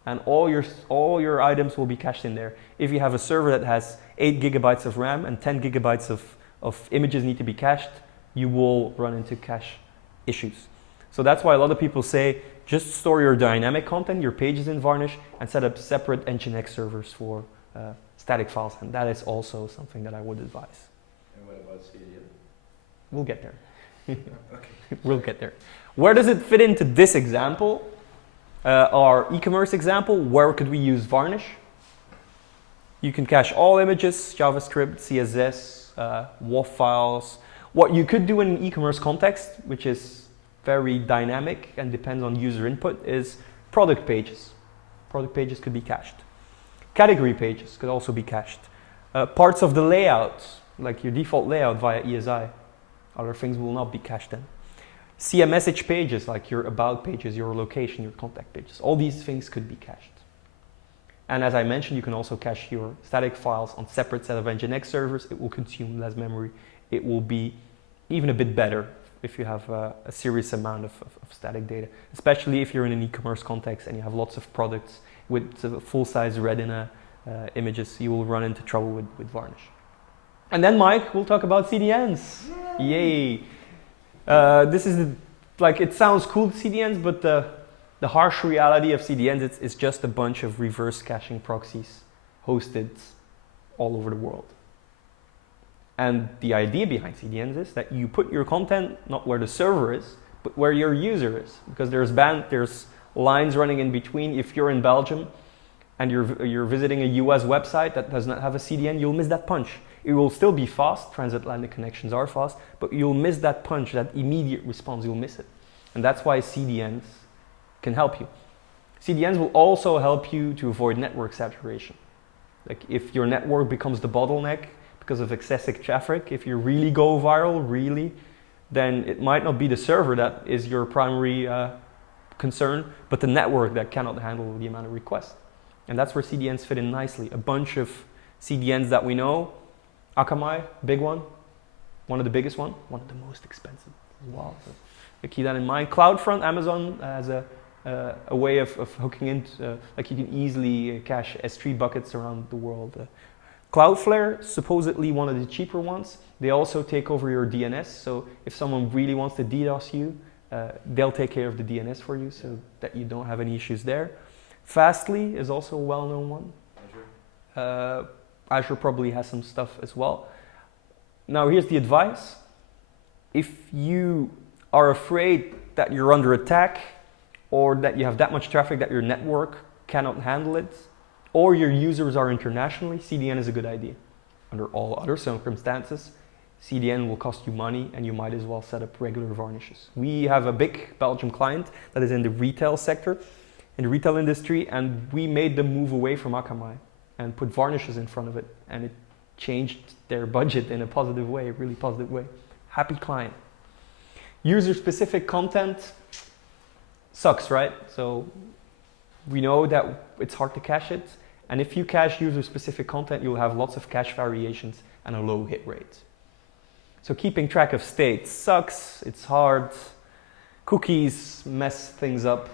and all your items will be cached in there. If you have a server that has 8 gigabytes of RAM and 10 gigabytes of images need to be cached, you will run into cache issues. So that's why a lot of people say, just store your dynamic content, your pages in Varnish, and set up separate Nginx servers for static files. And that is also something that I would advise. And what about CDN? We'll get there. Okay. We'll get there. Where does it fit into this example? Our e-commerce example, where could we use Varnish? You can cache all images, JavaScript, CSS, WAV files. What you could do in an e-commerce context, which is very dynamic and depends on user input, is product pages. Product pages could be cached. Category pages could also be cached. Parts of the layout, like your default layout via ESI. Other things will not be cached then. CMSH pages, like your about pages, your location, your contact pages. All these things could be cached. And as I mentioned, you can also cache your static files on separate set of Nginx servers. It will consume less memory. It will be even a bit better if you have a serious amount of static data, especially if you're in an e-commerce context and you have lots of products with full-size Retina images, you will run into trouble with Varnish. And then Mike will talk about CDNs. Yay! This is it sounds cool, CDNs, but the harsh reality of CDNs is just a bunch of reverse caching proxies hosted all over the world. And the idea behind CDNs is that you put your content not where the server is, but where your user is, because there's lines running in between. If you're in Belgium and you're visiting a US website that does not have a CDN, you'll miss that punch. It will still be fast, transatlantic connections are fast, but you'll miss that punch, that immediate response, you'll miss it. And that's why CDNs can help you. CDNs will also help you to avoid network saturation. Like if your network becomes the bottleneck because of excessive traffic, if you really go viral, then it might not be the server that is your primary concern, but the network that cannot handle the amount of requests. And that's where CDNs fit in nicely. A bunch of CDNs that we know, Akamai, big one of the biggest one of the most expensive as well. So keep that in mind. CloudFront, Amazon has a way of hooking into, like you can easily cache S3 buckets around the world. Cloudflare, supposedly one of the cheaper ones. They also take over your DNS. So if someone really wants to DDoS you, they'll take care of the DNS for you so that you don't have any issues there. Fastly is also a well-known one. Azure. Azure probably has some stuff as well. Now here's the advice. If you are afraid that you're under attack or that you have that much traffic that your network cannot handle it, or your users are internationally, CDN is a good idea. Under all other circumstances, CDN will cost you money and you might as well set up regular varnishes. We have a big Belgium client that is in the retail sector, in the retail industry, and we made them move away from Akamai and put varnishes in front of it, and it changed their budget in a positive way, a really positive way. Happy client. User-specific content sucks, right? So we know that it's hard to cache it, and if you cache user-specific content, you'll have lots of cache variations and a low hit rate. So keeping track of state sucks, it's hard, cookies mess things up,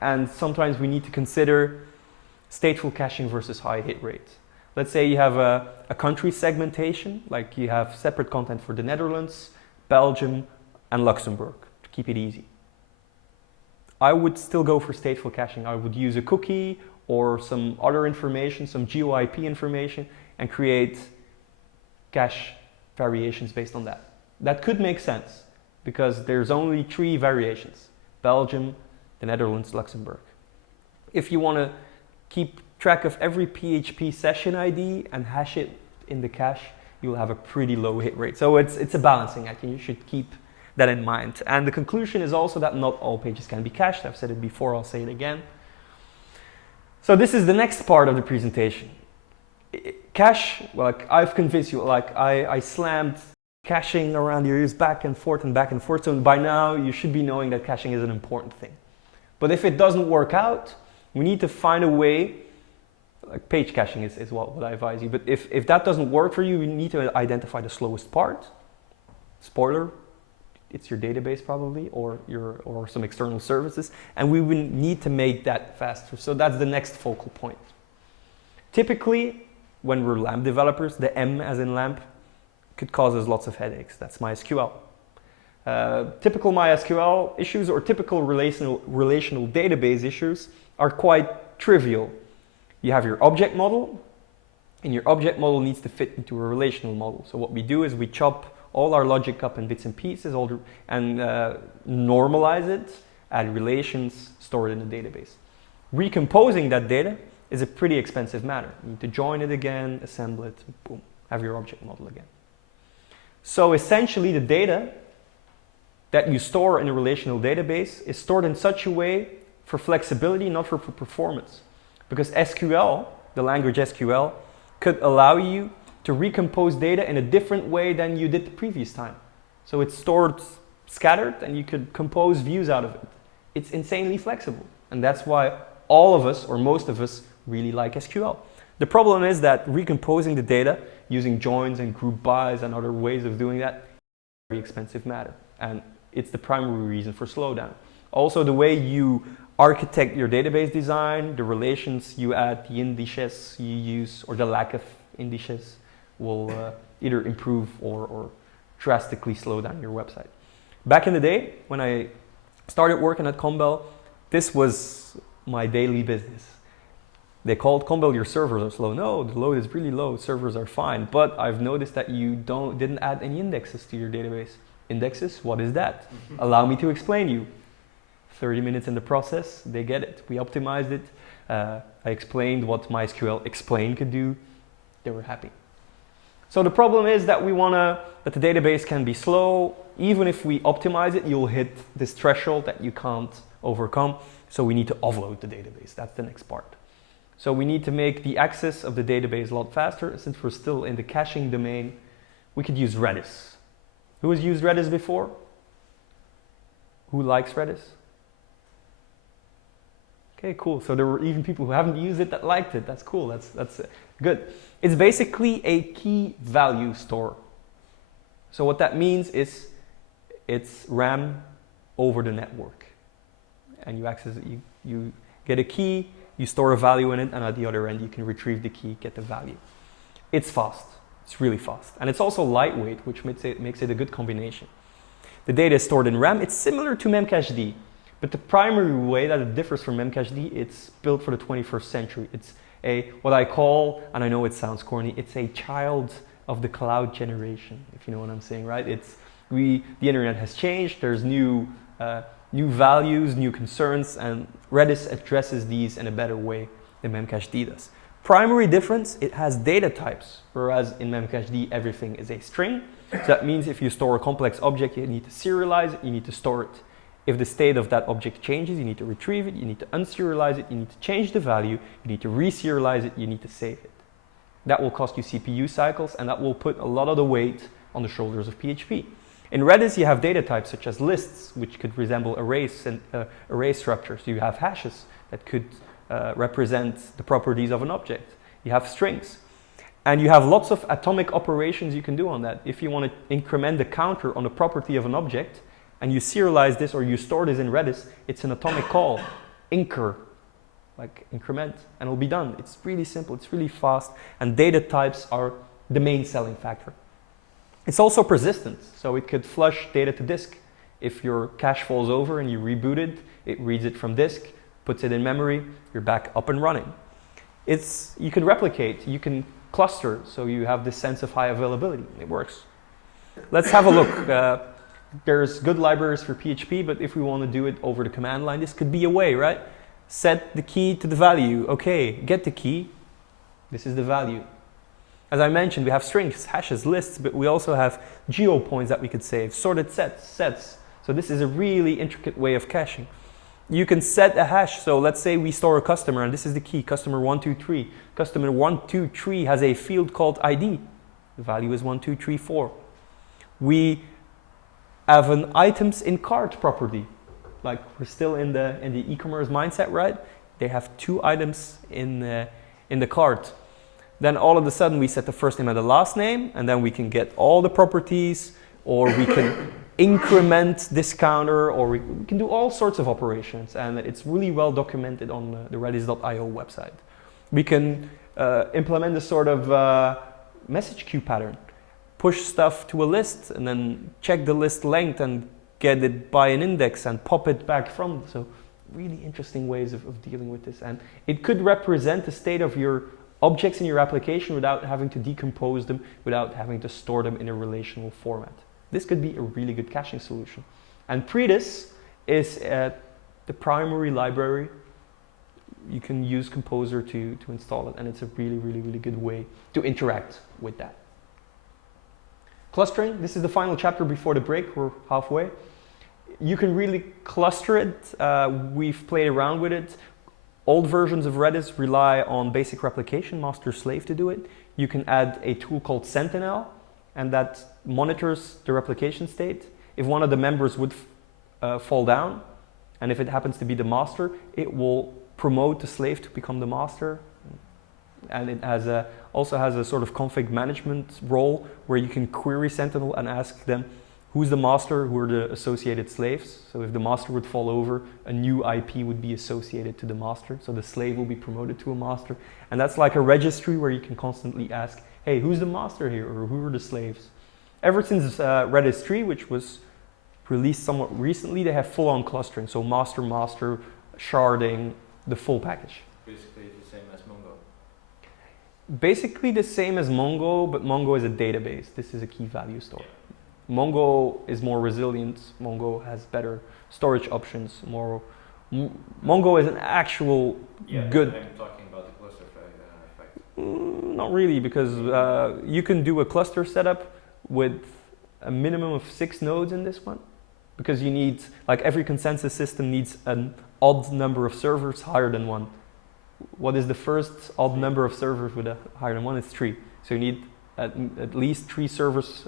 and sometimes we need to consider stateful caching versus high hit rate. Let's say you have a country segmentation, like you have separate content for the Netherlands, Belgium, and Luxembourg, to keep it easy. I would still go for stateful caching. I would use a cookie or some other information, some GeoIP information, and create cache variations based on that. That could make sense because there's only 3 variations: Belgium, the Netherlands, Luxembourg. If you want to keep track of every PHP session ID and hash it in the cache, you'll have a pretty low hit rate. So it's a balancing act, and you should keep that in mind. And the conclusion is also that not all pages can be cached. I've said it before, I'll say it again. So this is the next part of the presentation. Cache, well, like I've convinced you, like I slammed caching around your ears back and forth. So by now you should be knowing that caching is an important thing. But if it doesn't work out, we need to find a way, like page caching is what I advise you. But if that doesn't work for you, you need to identify the slowest part. Spoiler, it's your database probably, or some external services, and we will need to make that faster. So that's the next focal point. Typically, when we're LAMP developers, the M as in LAMP could cause us lots of headaches. That's MySQL. Typical MySQL issues or typical relational database issues are quite trivial. You have your object model, and your object model needs to fit into a relational model. So what we do is we chop all our logic up in bits and pieces and normalize it, add relations, store it in the database. Recomposing that data is a pretty expensive matter. You need to join it again, assemble it, boom, have your object model again. So essentially the data that you store in a relational database is stored in such a way for flexibility, not for performance. Because SQL, the language SQL, could allow you to recompose data in a different way than you did the previous time. So it's stored scattered and you could compose views out of it. It's insanely flexible. And that's why all of us, or most of us, really like SQL. The problem is that recomposing the data using joins and group bys and other ways of doing that is a very expensive matter. And it's the primary reason for slowdown. Also, the way you architect your database design, the relations you add, the indices you use, or the lack of indices will either improve or drastically slow down your website. Back in the day, when I started working at Combel, this was my daily business. They called Combel, your servers are slow. No, the load is really low, servers are fine. But I've noticed that you didn't add any indexes to your database. Indexes, what is that? Allow me to explain you. 30 minutes in the process, they get it. We optimized it. I explained what MySQL explain could do. They were happy. So the problem is that that the database can be slow. Even if we optimize it, you'll hit this threshold that you can't overcome. So we need to offload the database. That's the next part. So we need to make the access of the database a lot faster. Since we're still in the caching domain, we could use Redis. Who has used Redis before? Who likes Redis? Okay, cool. So there were even people who haven't used it that liked it. That's cool. That's good. It's basically a key value store. So what that means is it's RAM over the network. And you access it, you get a key, you store a value in it, and at the other end you can retrieve the key, get the value. It's fast. It's really fast. And it's also lightweight, which makes it a good combination. The data is stored in RAM. It's similar to Memcached. But the primary way that it differs from Memcached, it's built for the 21st century. It's what I call, and I know it sounds corny, it's a child of the cloud generation, if you know what I'm saying, right? The internet has changed, there's new values, new concerns, and Redis addresses these in a better way than Memcached does. Primary difference, it has data types, whereas in Memcached everything is a string. So that means if you store a complex object, you need to serialize it, you need to store it. If the state of that object changes, you need to retrieve it, you need to unserialize it, you need to change the value, you need to reserialize it, you need to save it. That will cost you CPU cycles, and that will put a lot of the weight on the shoulders of PHP. In Redis, you have data types such as lists, which could resemble arrays and array structures. You have hashes that could represent the properties of an object. You have strings. And you have lots of atomic operations you can do on that. If you want to increment the counter on the property of an object, and you serialize this or you store this in Redis, it's an atomic call, incr, like increment, and it'll be done. It's really simple, it's really fast, and data types are the main selling factor. It's also persistent, so it could flush data to disk. If your cache falls over and you reboot it, it reads it from disk, puts it in memory, you're back up and running. You can replicate, you can cluster, so you have this sense of high availability. It works. Let's have a look. There's good libraries for PHP, but if we want to do it over the command line, this could be a way, right? Set the key to the value. Okay, get the key. This is the value. As I mentioned, we have strings, hashes, lists, but we also have geo points that we could save, sorted sets. So this is a really intricate way of caching. You can set a hash. So let's say we store a customer, and this is the key, customer 123. Customer 123 has a field called ID. The value is 1234. We have an items in cart property. Like we're still in the e-commerce mindset, right? They have 2 items in the cart. Then all of a sudden we set the first name and the last name, and then we can get all the properties, or we can increment this counter, or we can do all sorts of operations, and it's really well documented on the redis.io website. We can implement a sort of message queue pattern. Push stuff to a list and then check the list length and get it by an index and pop it back from. So really interesting ways of dealing with this. And it could represent the state of your objects in your application without having to decompose them, without having to store them in a relational format. This could be a really good caching solution. And Redis is the primary library. You can use Composer to install it, and it's a really, really, really good way to interact with that. Clustering, this is the final chapter before the break, we're halfway. You can really cluster it. We've played around with it. Old versions of Redis rely on basic replication, master-slave to do it. You can add a tool called Sentinel, and that monitors the replication state. If one of the members would fall down, and if it happens to be the master, it will promote the slave to become the master. And it also has a sort of config management role where you can query Sentinel and ask them who's the master, who are the associated slaves. So if the master would fall over, a new IP would be associated to the master. So the slave will be promoted to a master. And that's like a registry where you can constantly ask, hey, who's the master here, or who are the slaves? Ever since Redis 3, which was released somewhat recently, they have full-on clustering. So master, sharding, the full package. Basically the same as Mongo. Basically the same as Mongo, but Mongo is a database. This is a key value store. Mongo is more resilient. Mongo has better storage options. Mongo is an actual good. I'm talking about the cluster effect. Not really, because you can do a cluster setup with a minimum of 6 nodes in this one, because you need, like every consensus system needs an odd number of servers higher than 1. what is the first odd number of servers with a higher than 1? It's 3. So you need at least 3 servers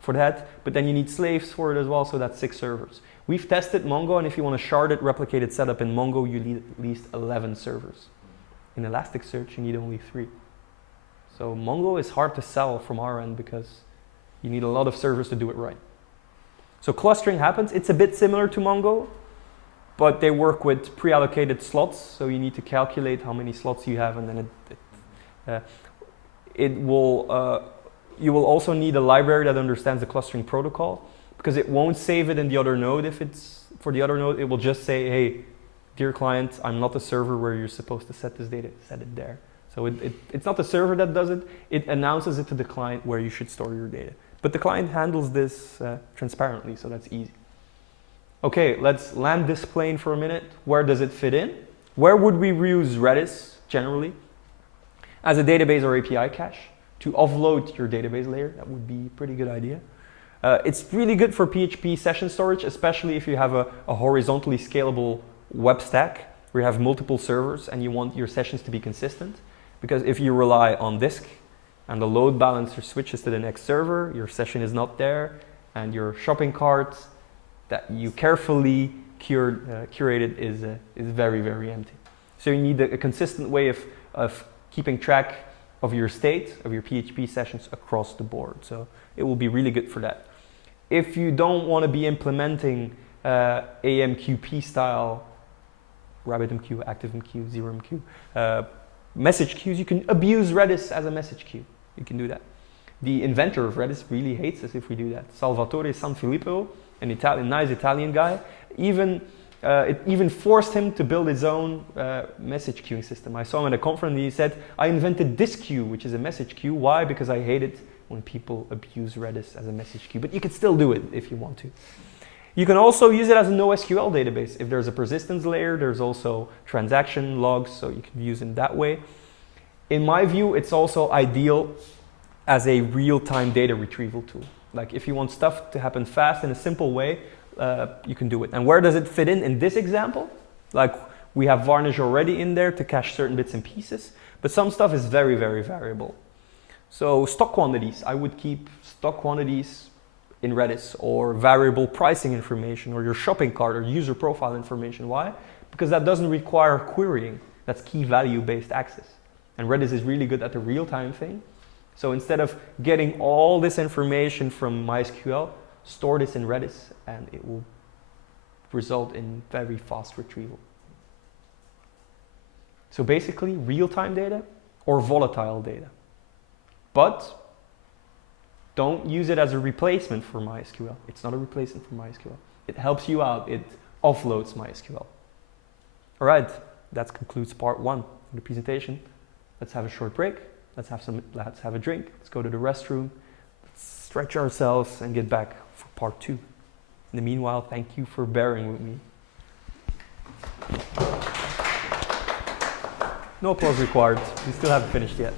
for that, but then you need slaves for it as well, so that's 6 servers. We've tested Mongo, and if you want to shard it, replicate it, set up in Mongo, you need at least 11 servers. In Elasticsearch, you need only 3. So Mongo is hard to sell from our end because you need a lot of servers to do it right. So clustering happens. It's a bit similar to Mongo, but they work with pre-allocated slots. So you need to calculate how many slots you have, and then you will also need a library that understands the clustering protocol, because it won't save it in the other node. If it's for the other node, it will just say, hey, dear client, I'm not the server where you're supposed to set this data, set it there. So it's not the server that does it, it announces it to the client where you should store your data. But the client handles this transparently, so that's easy. Okay, let's land this plane for a minute. Where does it fit in? Where would we use Redis generally? As a database or API cache to offload your database layer. That would be a pretty good idea. It's really good for PHP session storage, especially if you have a horizontally scalable web stack where you have multiple servers and you want your sessions to be consistent. Because if you rely on disk and the load balancer switches to the next server, your session is not there, and your shopping cart that you carefully curated is very, very empty. So you need a consistent way of keeping track of your state, of your PHP sessions across the board. So it will be really good for that. If you don't want to be implementing AMQP style, RabbitMQ, ActiveMQ, ZeroMQ, message queues, you can abuse Redis as a message queue. You can do that. The inventor of Redis really hates us if we do that. Salvatore Sanfilippo, nice Italian guy, it even forced him to build his own message queuing system. I saw him at a conference and he said, I invented this queue, which is a message queue. Why? Because I hate it when people abuse Redis as a message queue. But you can still do it if you want to. You can also use it as a NoSQL database. If there's a persistence layer, there's also transaction logs, so you can use it that way. In my view, it's also ideal as a real-time data retrieval tool. Like if you want stuff to happen fast in a simple way, you can do it. And where does it fit in this example? Like we have Varnish already in there to cache certain bits and pieces, but some stuff is very, very variable. So stock quantities, I would keep stock quantities in Redis, or variable pricing information, or your shopping cart or user profile information. Why? Because that doesn't require querying. That's key value based access. And Redis is really good at the real-time thing. So instead of getting all this information from MySQL, store this in Redis and it will result in very fast retrieval. So basically real-time data or volatile data. But don't use it as a replacement for MySQL. It's not a replacement for MySQL. It helps you out. It offloads MySQL. All right, that concludes part 1 of the presentation. Let's have a short break. Let's have a drink. Let's go to the restroom. Let's stretch ourselves and get back for part 2. In the meanwhile, thank you for bearing with me. No applause required. We still haven't finished yet.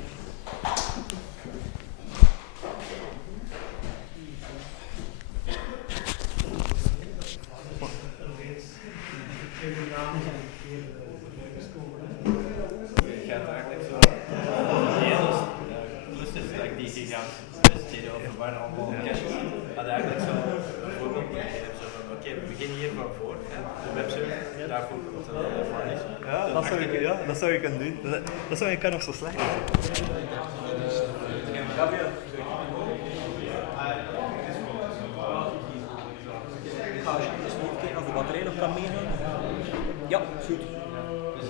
Dat zou je kunnen doen. Dat zou je kunnen nog zo slecht zijn. Ik ga alsjeblieft even kijken of de batterij nog kan meegaan. Ja, goed. Dus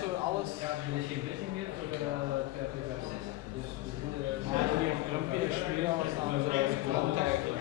was alles voor PHP-versie. Dus hier een grumpy PHP alles aan zoals klant eigenlijk.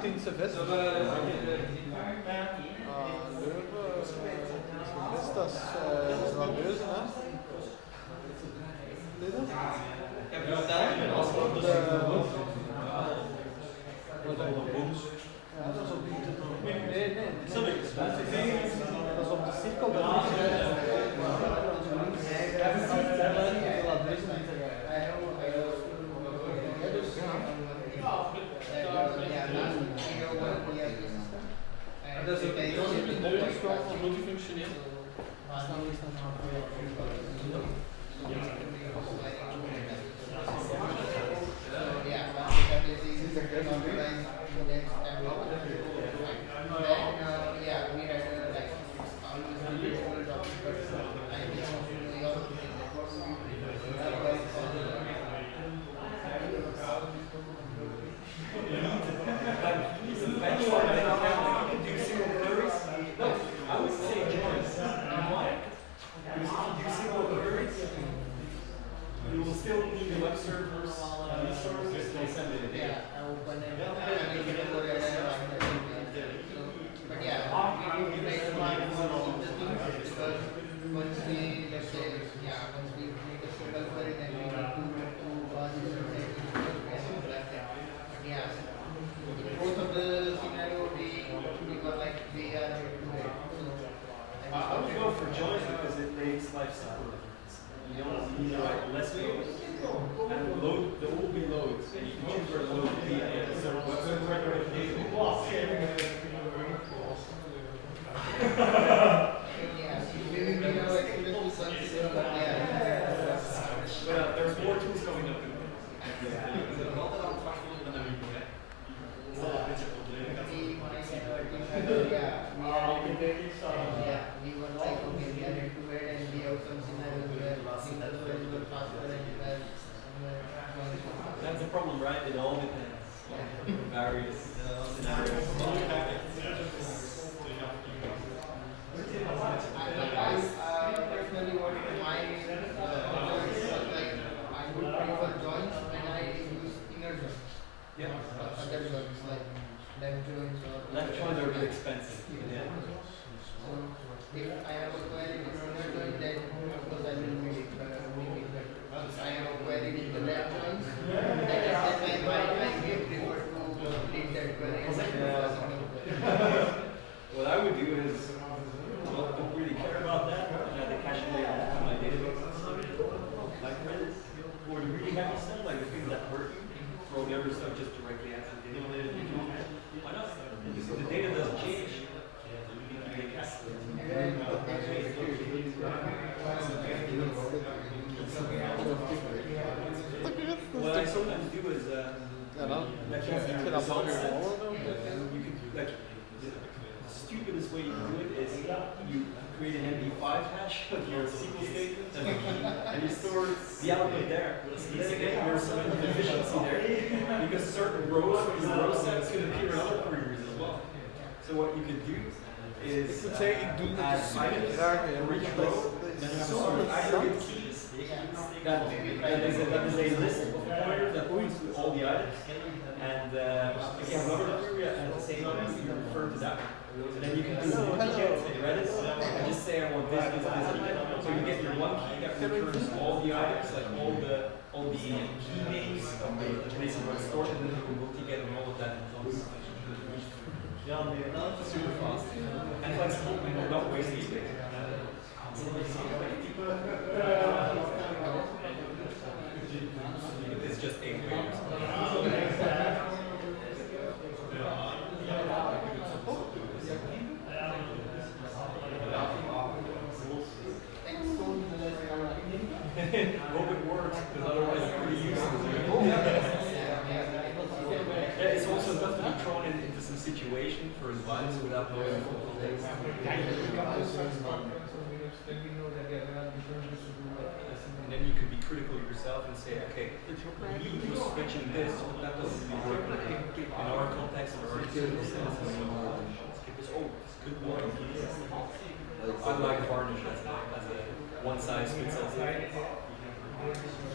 Testing Silvester. Silvester is wel reuze, hè? Weet je dat? Heb je verteld? Als we op de ja, dat is op die... Nee. Dat is op de cirkel. Dat is een multispel van multifunctioneel. That's the problem, right? It all depends. Various scenarios. Personally, what my like, I would prefer joins when I use inner joins. Yeah. Other joins like left joins or Left joins are really expensive. Yeah. So if I have a query with inner join, then of course I will make it better. If I have a query with the left joins, then at that time I may prefer to delete that query. What I would do is, I don't really care about that, and I have the cache layer on my database and stuff, like Redis. For the really heavy stuff, like the things that hurt you, for all the other stuff, just directly access the data. Why not? Because the data doesn't change. What I sometimes do is, like you can do like the stupidest way you can do it is you create an MD5 hash of your SQL statement and you store the output there. There's some inefficiency there because certain rows in the row sets could appear in other queries as well. So what you could do is add items for each row, then you sort of aggregate keys. That is a list of pointers that points to all the items. And if you have another query at the same time, you can refer to that one. And then you can do multi-get in Redis and just say I want this. So you get your one key that returns all the items, like all the key names of the places where it's stored, and then you can multi-get and all of that. Super fast. And flexible, not wasting space. It's just 8 layers. situation for advice without knowing the full context. And then you can be critical yourself and say, okay, he was switching this, but that doesn't really work in our context or our circumstances. Skip this. Oh, this could work. I like Varnish as a one size fits all.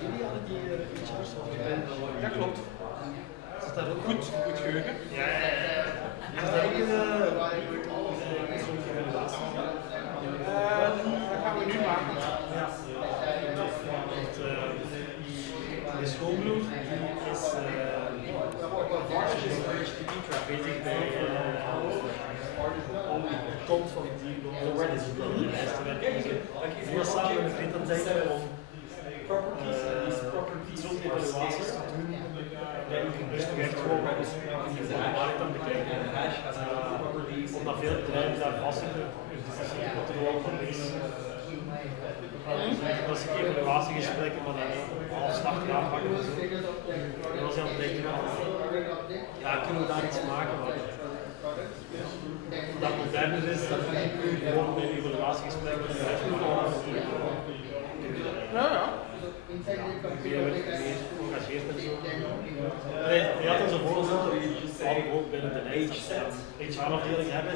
Jullie hadden die features op de pen. Dat klopt. Is dat ook goed geheugen? Ja. Is dat ook een dat gaan we nu maken. Ja. De schoolbloed is Varnish is een HTTP traffic bezig bij komt van de Redis te werken. Veel samen met Feryn aan denken om zo'n evaluaties te doen. Ja, je kunt dus echt gewoon in de markt aan bekijken. Omdat veel bedrijven daar vastzitten, wat er allemaal is. Dat is een evaluatiegesprekken, maar dan afslag aanpakken. Dat was heel denken, ja, kunnen we daar iets maken? Dat moderner is, dat we niet gewoon bij een evaluatiegesprek ja. Meer geëngageerd en zo. Nee, je had ons een voorstel, we ook binnen de HR-afdeling hebben,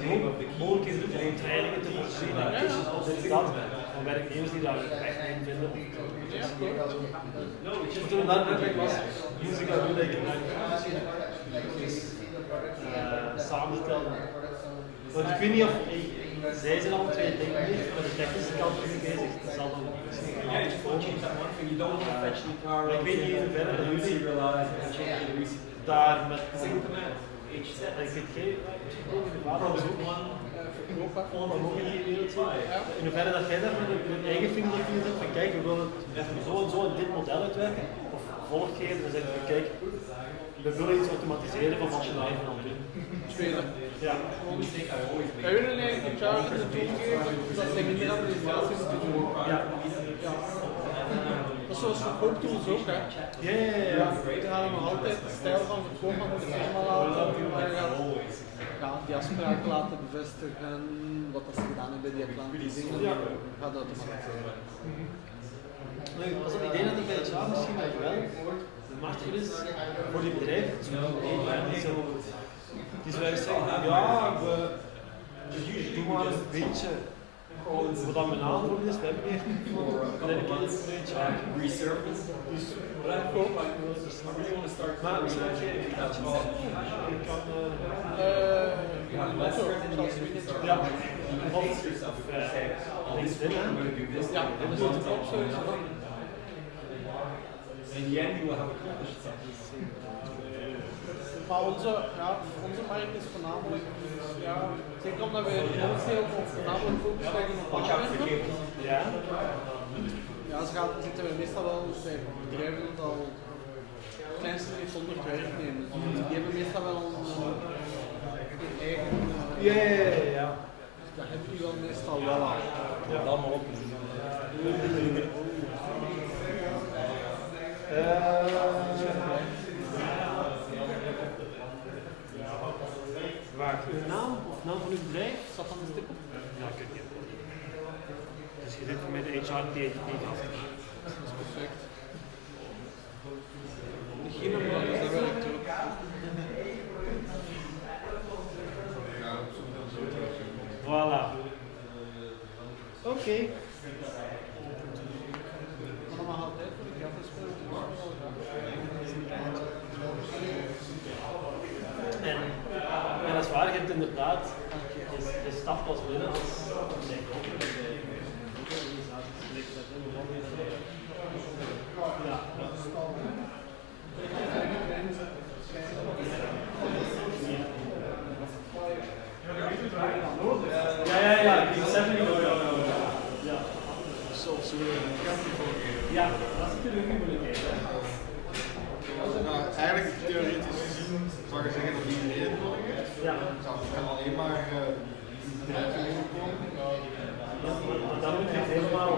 die mogelijkheden om trainingen te voorzien. Dat van werknemers die daar echt in vinden. Toen we daar net was, moest ik aan u denken. Samenstelden. Want ik weet niet of zij zijn al twee dingen niet van de technische kant bezig. Het zal dan maar ik weet niet even verder dat jullie daar met ik weet geen waarom ook van in hoeverre dat jij daar met een eigen filosofie zit van kijk, we willen zo en zo in dit model uitwerken of volg geven en zeggen van kijk, we willen iets automatiseren van wat je daar aan doen. Spelen. Ja. Wij willen eigenlijk een jaar in de tool geven dat zij minder administratie moeten doen. Ja. Ja. Dat is zoals verkooptools ook, hè. Ja. Die gaan nog altijd de stijl van verkoop aan de firma laten, maar je gaat die afspraak laten bevestigen, wat dat ze gedaan hebben bij die klant, die dingen gaat automatiseren. Nee, dat is het idee dat ik bij het jaar misschien wel de markt voor is voor die bedrijven. Die zou zeggen, ja, we doen maar een beetje wat dat mijn aanvoer is, we hebben hier dedicated voor het jaar. Resurface. Dus But I hope I really want to start maar doing misschien that. ik kan Ja. LinkedIn, Ja, dat is het op sowieso. In the end, you will have accomplished something. Maar onze markt is voornamelijk, ja, zeker omdat we momenteel voornamelijk focus leggen op aanwenden. Ja. Ja, zitten we meestal wel bij bedrijven dat al het kleinste heeft 100 werknemers. Die hebben meestal wel een eigen. Ja. Dus dat hebben die wel meestal wel al. Ja. Allemaal op. Waar? Uw naam of naam van uw bedrijf? Zat aan de stip op? Ja, kijk je. Dus je zit met de HR-PHP gast. Dat is perfect. Geen man, dat werkt ook. Voilà. Oké. Maar dat mag altijd voor de gratis spelen. En dat is waar, je hebt inderdaad, je stapt pas binnen als ja. Ja, die beseffen niet wel. Ja. Zo. Ja, dat is natuurlijk een moeilijkheid. Nou, eigenlijk theoretisch gezien zou je zeggen dat iedereen het nodig heeft. Ja. Het kan alleen maar bedrijven komen. Dan moet je helemaal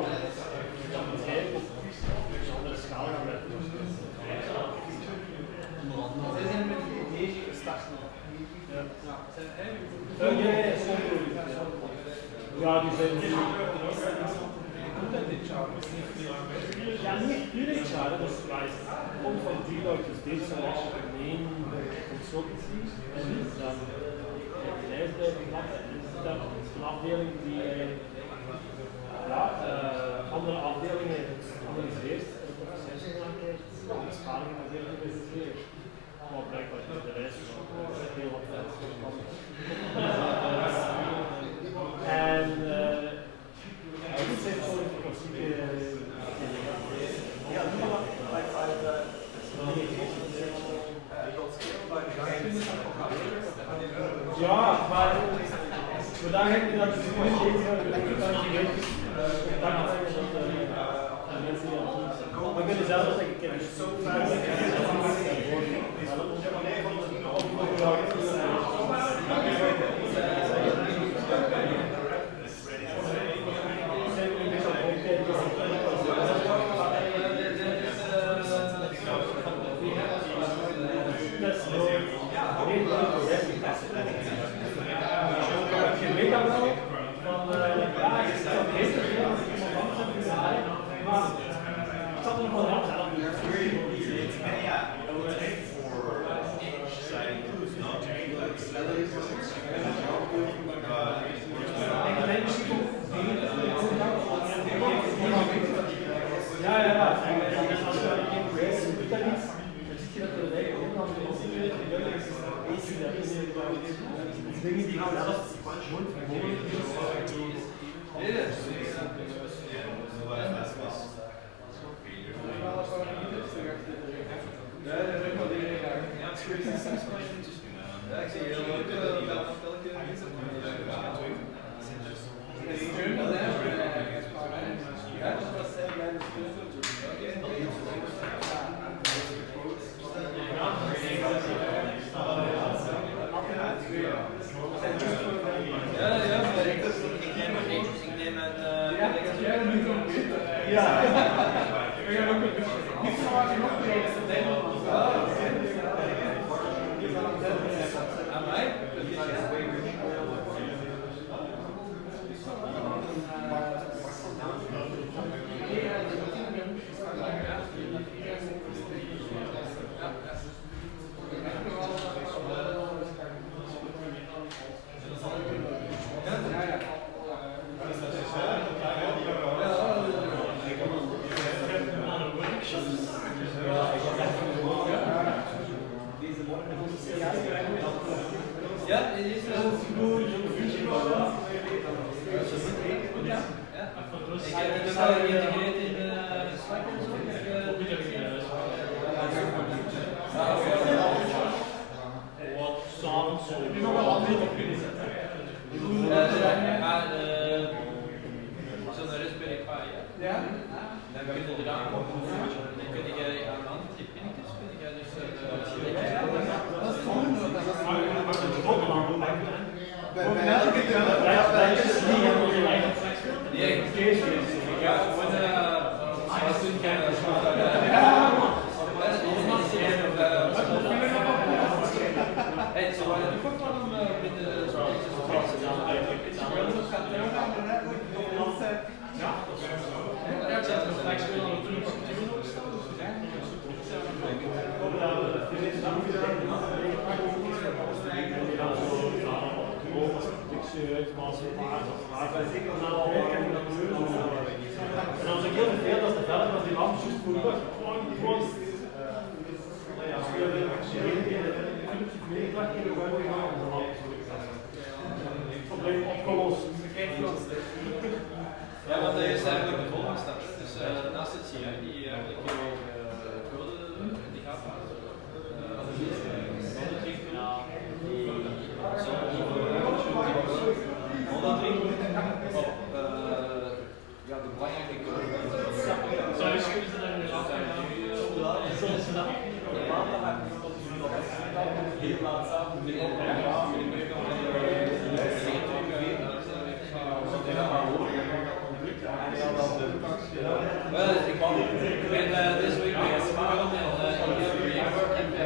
dat bedrijf op een andere schaal gaan werken. Zij zijn met die idee gestart. Ja, die zijn ja, niet puur HR, dus het komt van Deloitte, dus deze zijn eigenlijk een main consultancy. En dan die lijst blijven is dat een afdeling die andere afdelingen analyseert en het proces maakt, de bespalingen en weer realiseert. Maar blijkbaar is de rest heel wat en dit zijn zo de klassieke ja, maar vandaag heb je dat dus niet maar ik ben zelf dat ik ken dus zo vaak Ja, want dat is eigenlijk de volgende stap. Dus naast het CI, die eigenlijk code die gaat naar ja, de belangrijke code. Heel laat samen met well, ik ben deze week bij Async en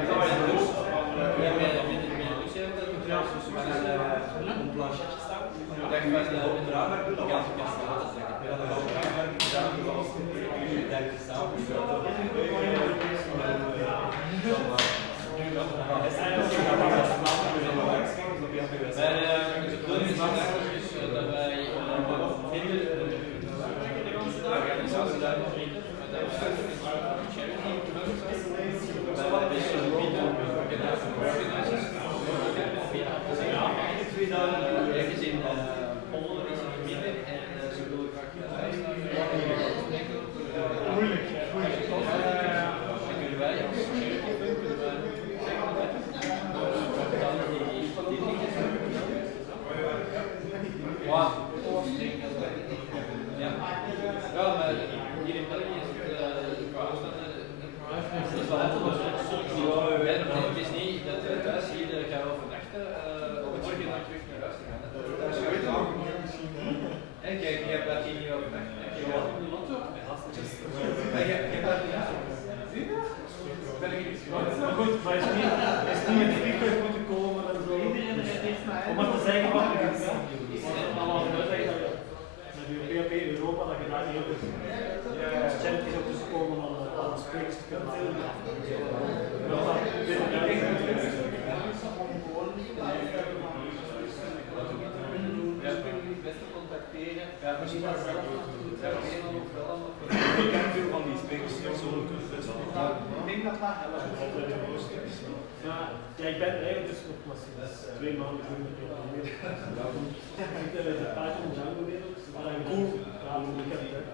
Ja, ik ben eigenlijk dus nog maar sinds 2 maanden goed met programmeren. Ik zit in de Python Django wereld, waar ik cool ik heb het.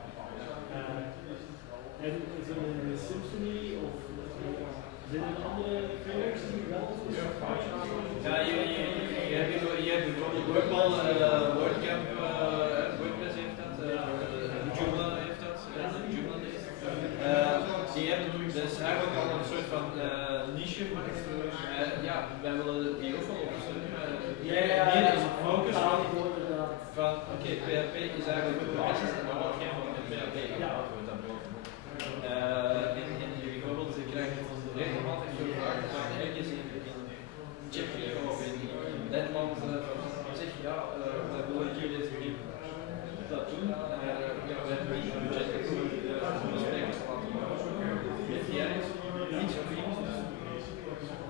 En is er een Symfony of zijn er andere frameworks die wel ja, je hebt bijvoorbeeld Drupal, WordCamp, WordPress heeft dat, Joomla heeft dat, Joomla die hebben dus eigenlijk al een soort van niche. Ja, wij willen die ook wel ondersteunen, maar hier is het focus van oké, PHP is eigenlijk de basis en dan wordt geen van met PHP gebouwd wordt dan bovenop. In bijvoorbeeld, je krijgt regelmatig zo'n vraag van ergens in Tsjechië of in Letland zeg ja, wij willen hier deze dat doen. We hebben niet een budget voor de sprekers te laten maken. Met jij iets of iemand.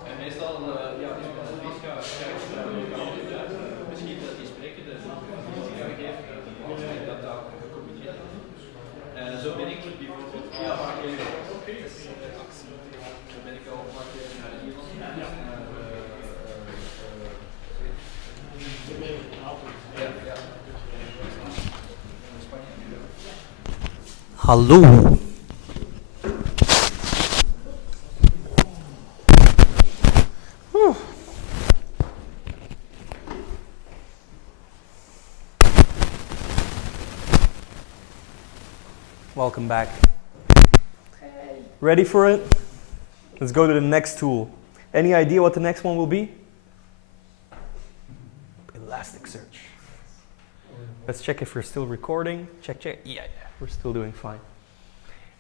En meestal ja, is het advies gaat misschien dat die spreker de advies gaat geven dat dat gecombineerd wordt. Zo ben ik bijvoorbeeld al een paar keer zo ben ik al een paar keer naar Ierland geweest. Hallo. Welcome back. Ready for it? Let's go to the next tool. Any idea what the next one will be? Elasticsearch. Let's check if we're still recording. Check. Yeah, we're still doing fine.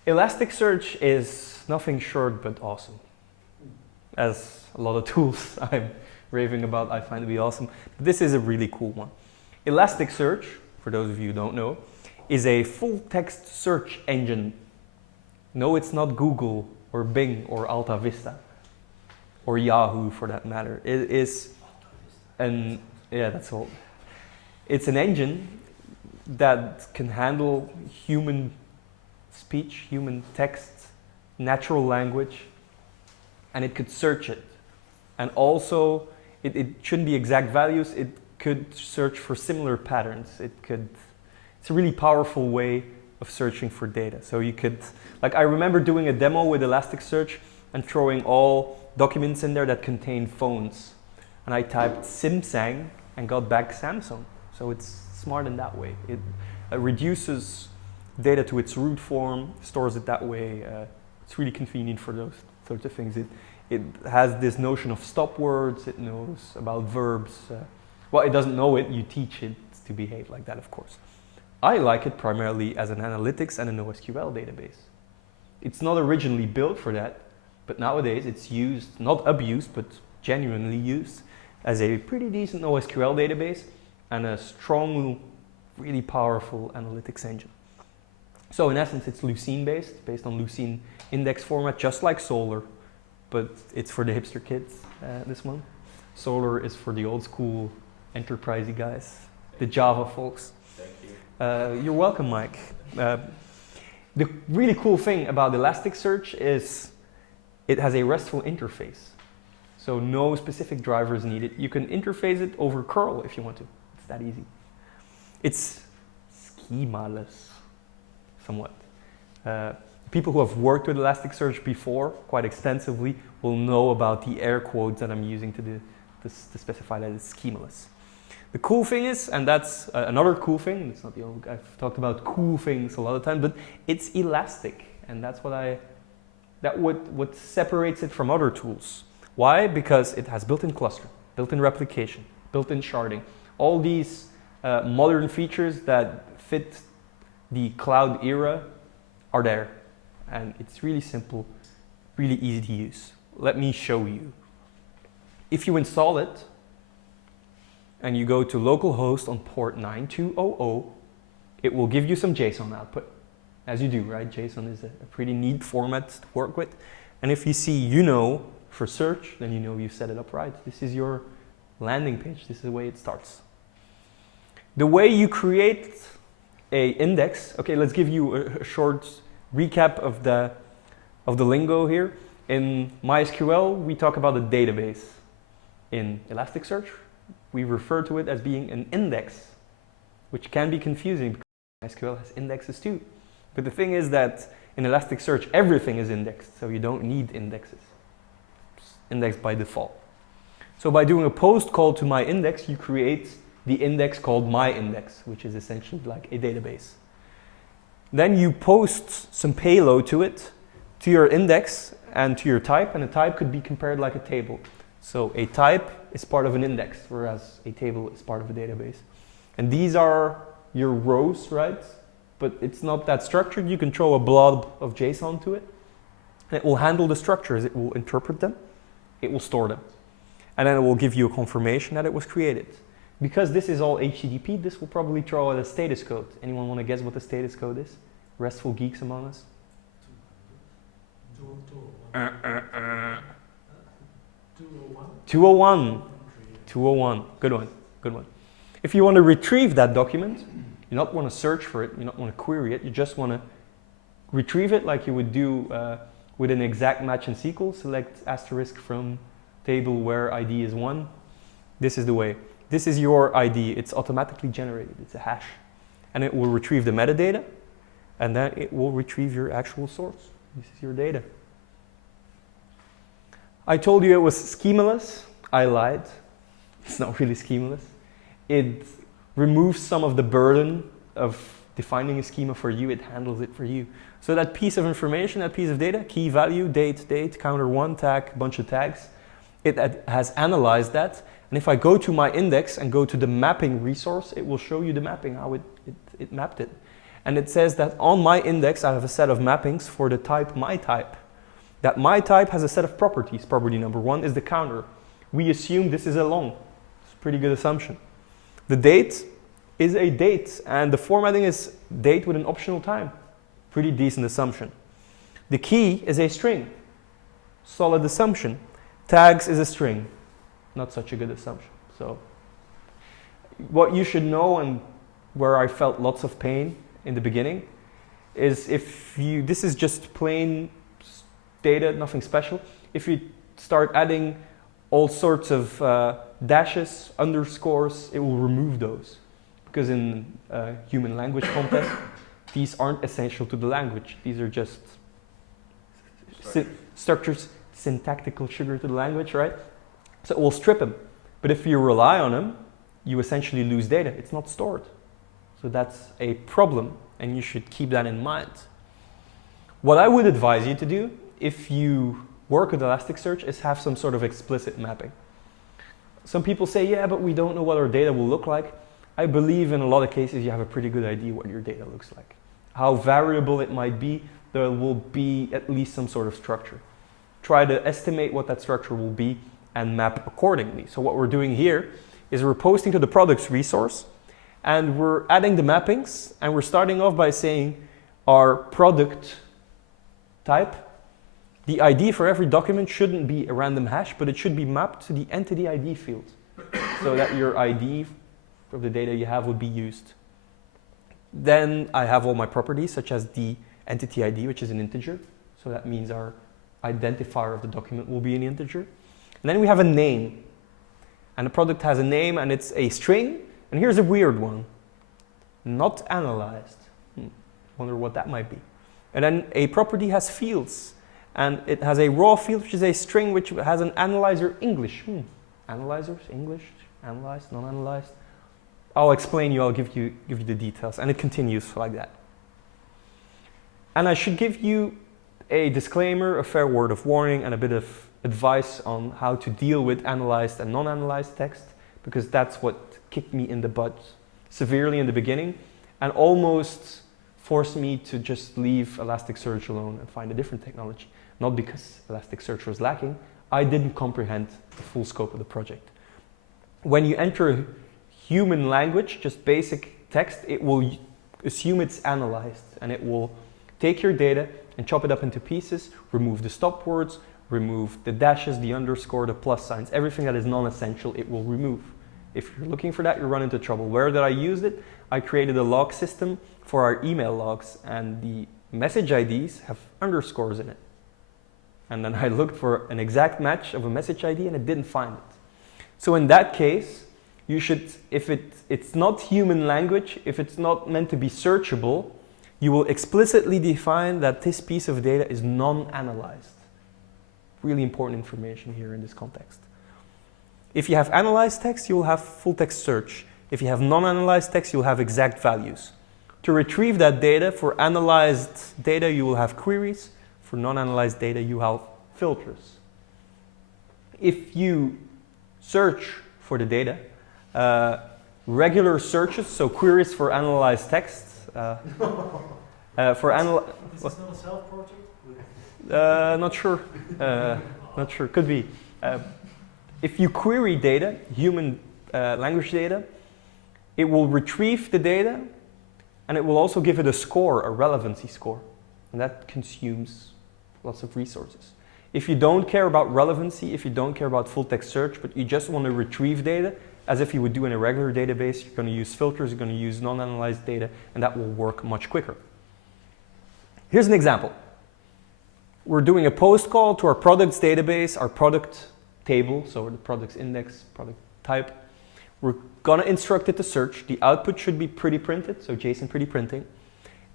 Elasticsearch is nothing short but awesome. As a lot of tools I'm raving about, I find to be awesome. But this is a really cool one. Elasticsearch, for those of you who don't know, is a full text search engine. No, it's not Google or Bing or Alta Vista or Yahoo for that matter. It is that's all. It's an engine that can handle human speech, human text, natural language, and it could search it. And also, it shouldn't be exact values, it could search for similar patterns. It's a really powerful way of searching for data. So you could, like I remember doing a demo with Elasticsearch and throwing all documents in there that contain phones. And I typed Samsung and got back Samsung. So it's smart in that way. It reduces data to its root form, stores it that way. It's really convenient for those sorts of things. It has this notion of stop words, it knows about verbs. Well, it doesn't know it, you teach it to behave like that, of course. I like it primarily as an analytics and a NoSQL database. It's not originally built for that, but nowadays it's used, not abused, but genuinely used as a pretty decent NoSQL database and a strong, really powerful analytics engine. So in essence, it's Lucene based on Lucene index format, just like Solr, but it's for the hipster kids, this one. Solr is for the old school enterprisey guys, the Java folks. Thank you. You're welcome, Mike. The really cool thing about Elasticsearch is it has a RESTful interface. So no specific drivers needed. You can interface it over curl if you want to. It's that easy. It's schemaless, somewhat. People who have worked with Elasticsearch before quite extensively will know about the air quotes that I'm using to specify that it's schemaless. The cool thing is, and that's another cool thing, it's not the only, I've talked about cool things a lot of time, but it's elastic, and that's what separates it from other tools. Why? Because it has built-in cluster, built-in replication, built-in sharding, all these modern features that fit the cloud era are there, and it's really simple, really easy to use. Let me show you. If you install it, and you go to localhost on port 9200, it will give you some JSON output, as you do, right? JSON is a pretty neat format to work with. And if you see for search, then you know you set it up right. This is your landing page. This is the way it starts. The way you create a index, okay, let's give you a short recap of the lingo here. In MySQL, we talk about a database. In Elasticsearch, we refer to it as being an index, which can be confusing because MySQL has indexes too. But the thing is that in Elasticsearch, everything is indexed, so you don't need indexes. It's indexed by default. So by doing a post call to my index, you create the index called myIndex, which is essentially like a database. Then you post some payload to it, to your index and to your type, and a type could be compared like a table. So a type is part of an index, whereas a table is part of a database. And these are your rows, right? But it's not that structured. You can throw a blob of JSON to it, and it will handle the structures. It will interpret them, it will store them, and then it will give you a confirmation that it was created. Because this is all HTTP, this will probably throw out a status code. Anyone want to guess what the status code is? Restful geeks among us? 201. 201. Good one. Good one. If you want to retrieve that document, you don't want to search for it, you don't want to query it, you just want to retrieve it like you would do with an exact match in SQL. Select asterisk from table where ID is 1. This is the way. This is your ID. It's automatically generated. It's a hash. And it will retrieve the metadata, and then it will retrieve your actual source. This is your data. I told you it was schemaless. I lied. It's not really schemaless. It removes some of the burden of defining a schema for you. It handles it for you. So that piece of information, that piece of data, key value, date, counter 1 tag, bunch of tags, it has analyzed that. And if I go to my index and go to the mapping resource, it will show you the mapping, how it mapped it. And it says that on my index, I have a set of mappings for the type myType. That myType has a set of properties. Property number 1 is the counter. We assume this is a long. It's a pretty good assumption. The date is a date, and the formatting is date with an optional time. Pretty decent assumption. The key is a string. Solid assumption. Tags is a string. Not such a good assumption. So what you should know, and where I felt lots of pain in the beginning, is this is just plain data, nothing special. If you start adding all sorts of dashes, underscores, it will remove those. Because in human language context, these aren't essential to the language. These are just structures, syntactical sugar to the language, right? So it will strip them. But if you rely on them, you essentially lose data. It's not stored. So that's a problem, and you should keep that in mind. What I would advise you to do, if you work with Elasticsearch, is have some sort of explicit mapping. Some people say, yeah, but we don't know what our data will look like. I believe in a lot of cases you have a pretty good idea what your data looks like. How variable it might be, there will be at least some sort of structure. Try to estimate what that structure will be and map accordingly. So what we're doing here is we're posting to the products resource, and we're adding the mappings, and we're starting off by saying our product type. The ID for every document shouldn't be a random hash, but it should be mapped to the entity ID field, so that your ID of the data you have would be used. Then I have all my properties, such as the entity ID, which is an integer. So that means our identifier of the document will be an integer. And then we have a name. And the product has a name, and it's a string. And here's a weird one. Not analyzed. Wonder what that might be. And then a property has fields. And it has a raw field, which is a string, which has an analyzer English. Analyzers, English, analyzed, non-analyzed. I'll explain you, I'll give you the details. And it continues like that. And I should give you a disclaimer, a fair word of warning, and a bit of advice on how to deal with analyzed and non-analyzed text, because that's what kicked me in the butt severely in the beginning and almost forced me to just leave Elasticsearch alone and find a different technology. Not because Elasticsearch was lacking, I didn't comprehend the full scope of the project. When you enter human language, just basic text, it will assume it's analyzed, and it will take your data and chop it up into pieces, remove the stop words, remove the dashes, the underscore, the plus signs, everything that is non-essential it will remove. If you're looking for that, you run into trouble. Where did I use it? I created a log system for our email logs, and the message IDs have underscores in it. And then I looked for an exact match of a message ID, and it didn't find it. So in that case, you should, if it's not human language, if it's not meant to be searchable, you will explicitly define that this piece of data is non-analyzed. Really important information here in this context. If you have analyzed text, you'll have full text search. If you have non-analyzed text, you'll have exact values. To retrieve that data, for analyzed data, you will have queries. For non-analyzed data, you have filters. If you search for the data, regular searches, so queries for analyzed text, for analyze. Is this not a self-portrait? Not sure. Not sure. Could be. If you query data, human language data, it will retrieve the data, and it will also give it a score, a relevancy score, and that consumes lots of resources. If you don't care about relevancy, if you don't care about full text search, but you just want to retrieve data, as if you would do in a regular database, you're going to use filters, you're going to use non-analyzed data, and that will work much quicker. Here's an example. We're doing a post call to our products database, our product table, so the products index, product type. We're going to instruct it to search. The output should be pretty printed, so JSON pretty printing.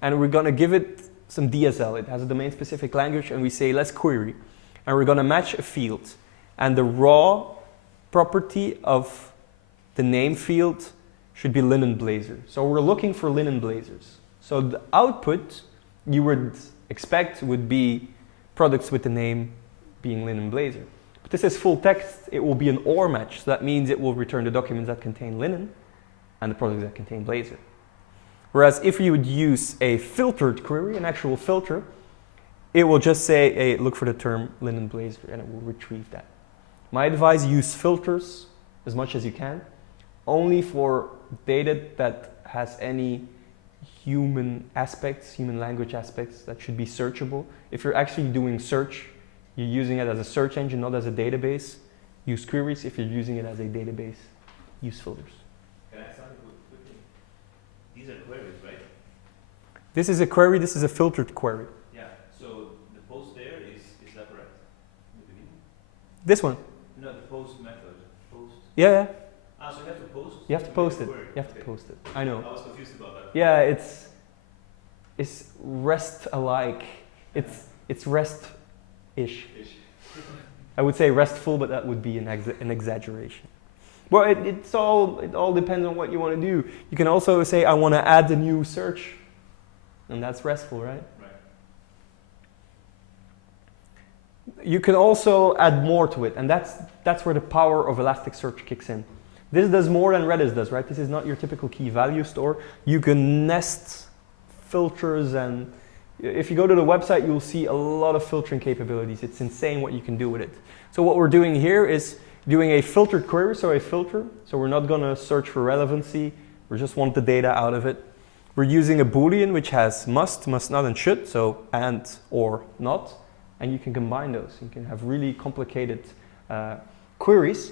And we're going to give it some DSL. It has a domain-specific language, and we say, let's query. And we're going to match a field. And the raw property of the name field should be linen blazer. So we're looking for linen blazers. So the output you would expect would be products with the name being linen blazer. But this is full text. It will be an OR match. So that means it will return the documents that contain linen and the products that contain blazer. Whereas if you would use a filtered query, an actual filter, it will just say, hey, look for the term linen blazer, and it will retrieve that. My advice, use filters as much as you can, only for data that has any human aspects, human language aspects that should be searchable. If you're actually doing search, you're using it as a search engine, not as a database, use queries. If you're using it as a database, use filters. Can I add something quickly? These are queries, right? This is a query, this is a filtered query. Yeah, so the post there is that correct? In the beginning? This one? No, the post method. Post. Yeah. Ah, so you have to post? You have to post it. Query. You have to post it. I know. I was confused about that. Yeah, it's REST alike. It's REST-ish. I would say RESTful, but that would be an exaggeration. Well, it all depends on what you want to do. You can also say, I want to add a new search, and that's RESTful, right? Right. You can also add more to it, and that's where the power of Elasticsearch kicks in. This does more than Redis does, right? This is not your typical key value store. You can nest filters, and if you go to the website, you'll see a lot of filtering capabilities. It's insane what you can do with it. So what we're doing here is doing a filtered query, so a filter. So we're not going to search for relevancy. We just want the data out of it. We're using a Boolean which has must not, and should, so and, or, not. And you can combine those. You can have really complicated queries.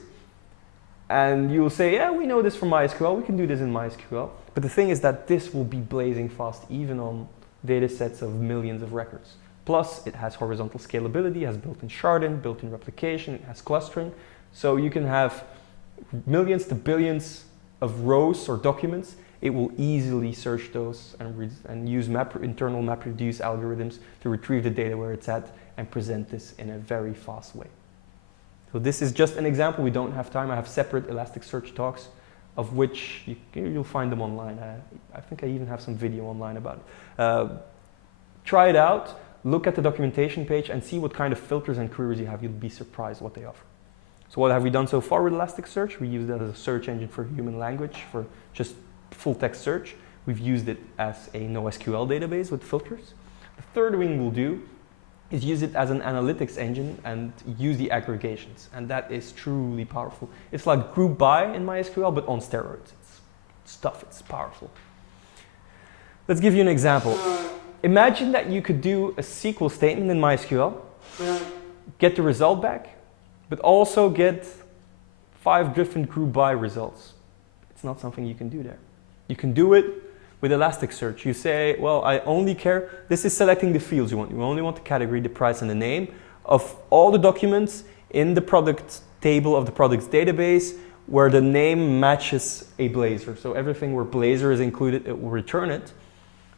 And you'll say, yeah, we know this from MySQL. We can do this in MySQL. But the thing is that this will be blazing fast even on data sets of millions of records. Plus, it has horizontal scalability, it has built-in sharding, built-in replication, it has clustering. So you can have millions to billions of rows or documents. It will easily search those and use internal MapReduce algorithms to retrieve the data where it's at and present this in a very fast way. So this is just an example. We don't have time. I have separate Elasticsearch talks, of which you'll find them online. I think I even have some video online about it. Try it out. Look at the documentation page and see what kind of filters and queries you have. You'll be surprised what they offer. So what have we done so far with Elasticsearch? We use that as a search engine for human language, for just full text search. We've used it as a NoSQL database with filters. The third thing we'll do is use it as an analytics engine and use the aggregations. And that is truly powerful. It's like group by in MySQL, but on steroids. It's powerful. Let's give you an example. Imagine that you could do a SQL statement in MySQL, get the result back, but also get 5 different group by results. It's not something you can do there. You can do it with Elasticsearch. You say, well, I only care, this is selecting the fields you want. You only want the category, the price, and the name of all the documents in the product table of the products database where the name matches a Blazor. So everything where Blazor is included, it will return it.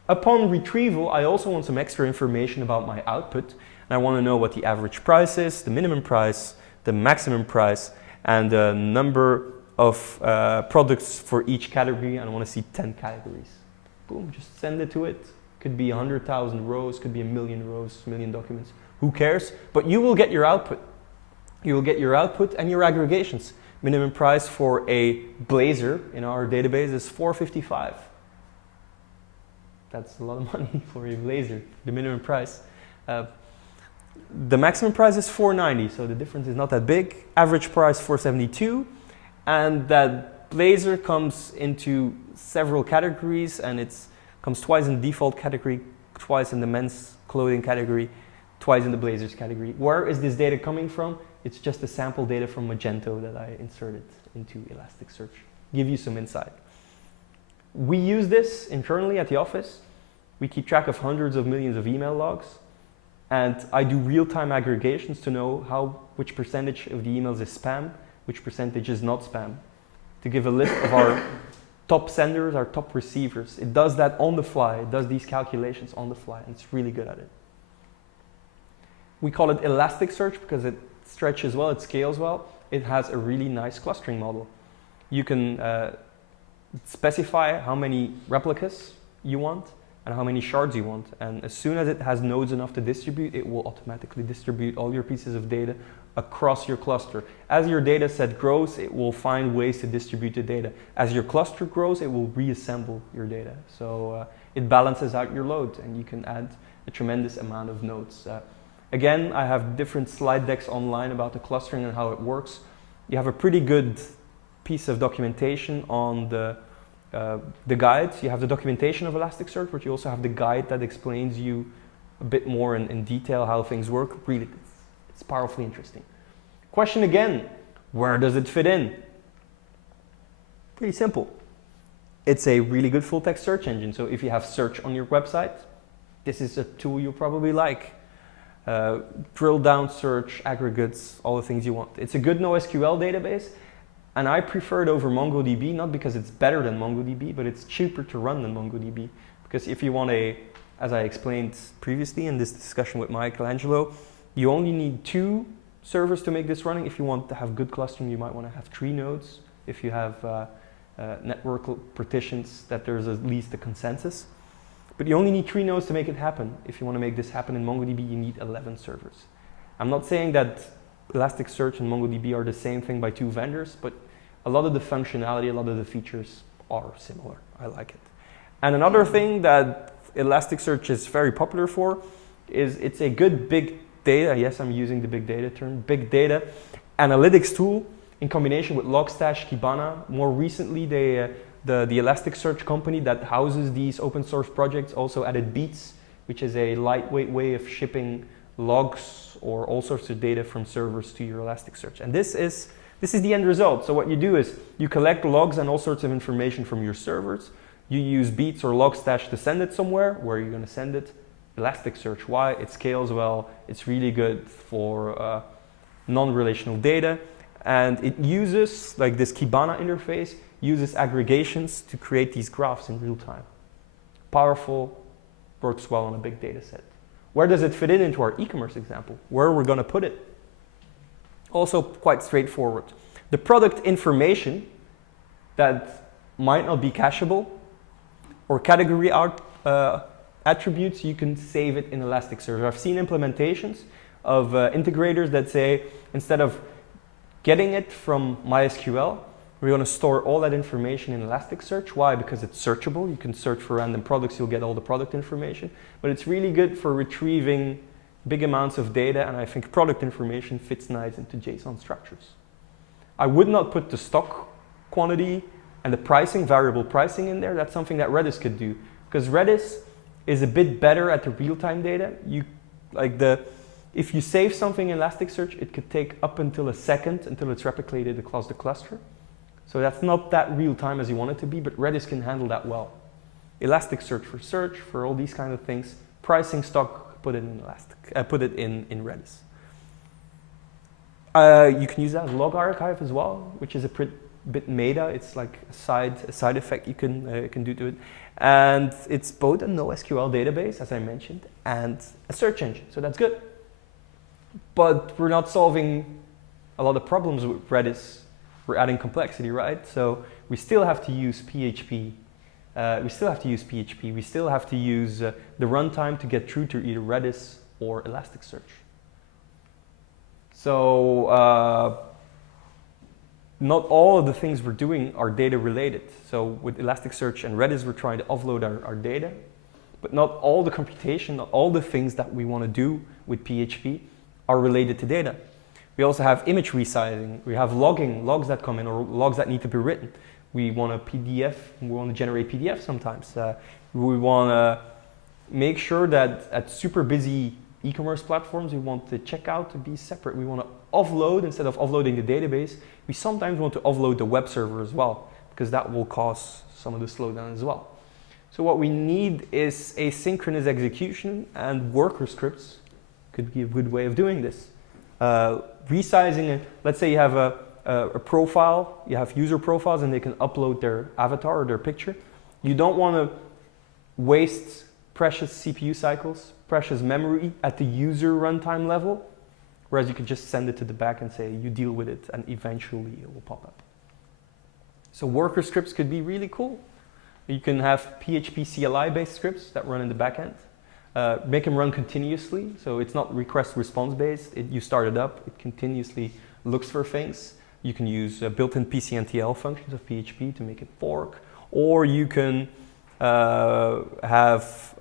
Upon retrieval, I also want some extra information about my output. And I want to know what the average price is, the minimum price, the maximum price, and the number of products for each category. And I want to see 10 categories. Boom, just send it to it. Could be 100,000 rows, could be 1,000,000 rows, 1,000,000 documents. Who cares? But you will get your output. You will get your output and your aggregations. Minimum price for a Blazor in our database is $4.55. That's a lot of money for a Blazor, the minimum price. The maximum price is $4.90, so the difference is not that big. Average price $4.72, and that Blazor comes into several categories, and it comes twice in the default category, twice in the men's clothing category, twice in the Blazers category. Where is this data coming from? It's just the sample data from Magento that I inserted into Elasticsearch. Give you some insight. We use this internally at the office. We keep track of hundreds of millions of email logs, and I do real-time aggregations to know which percentage of the emails is spam, which percentage is not spam, to give a list of our top senders, our top receivers. It does that on the fly. It does these calculations on the fly, and it's really good at it. We call it Elasticsearch because it stretches well, it scales well. It has a really nice clustering model. You can specify how many replicas you want and how many shards you want. And as soon as it has nodes enough to distribute, it will automatically distribute all your pieces of data across your cluster. As your data set grows, it will find ways to distribute the data. As your cluster grows, it will reassemble your data. So it balances out your load, and you can add a tremendous amount of nodes. Again, I have different slide decks online about the clustering and how it works. You have a pretty good piece of documentation on the guides. You have the documentation of Elasticsearch, but you also have the guide that explains you a bit more in detail how things work. Really, it's powerfully interesting. Question again, where does it fit in? Pretty simple. It's a really good full text search engine. So if you have search on your website, this is a tool you'll probably like. Drill down search, aggregates, all the things you want. It's a good NoSQL database. And I prefer it over MongoDB, not because it's better than MongoDB, but it's cheaper to run than MongoDB. Because if you want as I explained previously in this discussion with Michelangelo, you only need 2 servers to make this running. If you want to have good clustering, you might want to have 3 nodes. If you have network partitions, that there's at least a consensus. But you only need 3 nodes to make it happen. If you want to make this happen in MongoDB, you need 11 servers. I'm not saying that Elasticsearch and MongoDB are the same thing by 2 vendors, but a lot of the functionality, a lot of the features are similar. I like it. And another thing that Elasticsearch is very popular for is it's a good big data, yes, I'm using the big data term, big data analytics tool in combination with Logstash, Kibana. More recently, the Elasticsearch company that houses these open source projects also added Beats, which is a lightweight way of shipping logs or all sorts of data from servers to your Elasticsearch. And this is the end result. So what you do is you collect logs and all sorts of information from your servers. You use Beats or Logstash to send it somewhere. Where are you going to send it? Elasticsearch. Why? It scales well. It's really good for non-relational data. And it uses, like this Kibana interface, uses aggregations to create these graphs in real time. Powerful, works well on a big data set. Where does it fit in into our e-commerce example? Where we're going to put it? Also quite straightforward. The product information that might not be cacheable or category attributes, you can save it in Elasticsearch. I've seen implementations of integrators that say, instead of getting it from MySQL, we're going to store all that information in Elasticsearch. Why? Because it's searchable. You can search for random products, you'll get all the product information. But it's really good for retrieving big amounts of data, and I think product information fits nice into JSON structures. I would not put the stock quantity and the pricing, variable pricing in there. That's something that Redis could do, because Redis is a bit better at the real-time data. If you save something in Elasticsearch, it could take up until a second until it's replicated across the cluster. So that's not that real-time as you want it to be, but Redis can handle that well. Elasticsearch for search, for all these kind of things. Pricing stock, put it in Redis. You can use that log archive as well, which is a bit meta. It's like a side effect you can do to it. And it's both a NoSQL database, as I mentioned, and a search engine, so that's good. But we're not solving a lot of problems with Redis. We're adding complexity, right? So we still have to use PHP. We still have to use the runtime to get through to either Redis or Elasticsearch. So not all of the things we're doing are data related. So with Elasticsearch and Redis, we're trying to offload our data, but not all the computation, not all the things that we want to do with PHP are related to data. We also have image resizing. We have logs that come in, or logs that need to be written. We want a PDF, we want to generate PDF sometimes. We want to make sure that at super busy e-commerce platforms, we want the checkout to be separate. We want to offload, instead of offloading the database, we sometimes want to offload the web server as well, because that will cause some of the slowdown as well. So what we need is asynchronous execution, and worker scripts could be a good way of doing this. Resizing it, let's say you have a profile, you have user profiles and they can upload their avatar or their picture. You don't want to waste precious CPU cycles, precious memory at the user runtime level, whereas you could just send it to the back and say you deal with it and eventually it will pop up. So worker scripts could be really cool. You can have PHP CLI based scripts that run in the backend. Make them run continuously, so it's not request response based. You start it up, it continuously looks for things. You can use built-in PCNTL functions of PHP to make it fork, or you can have,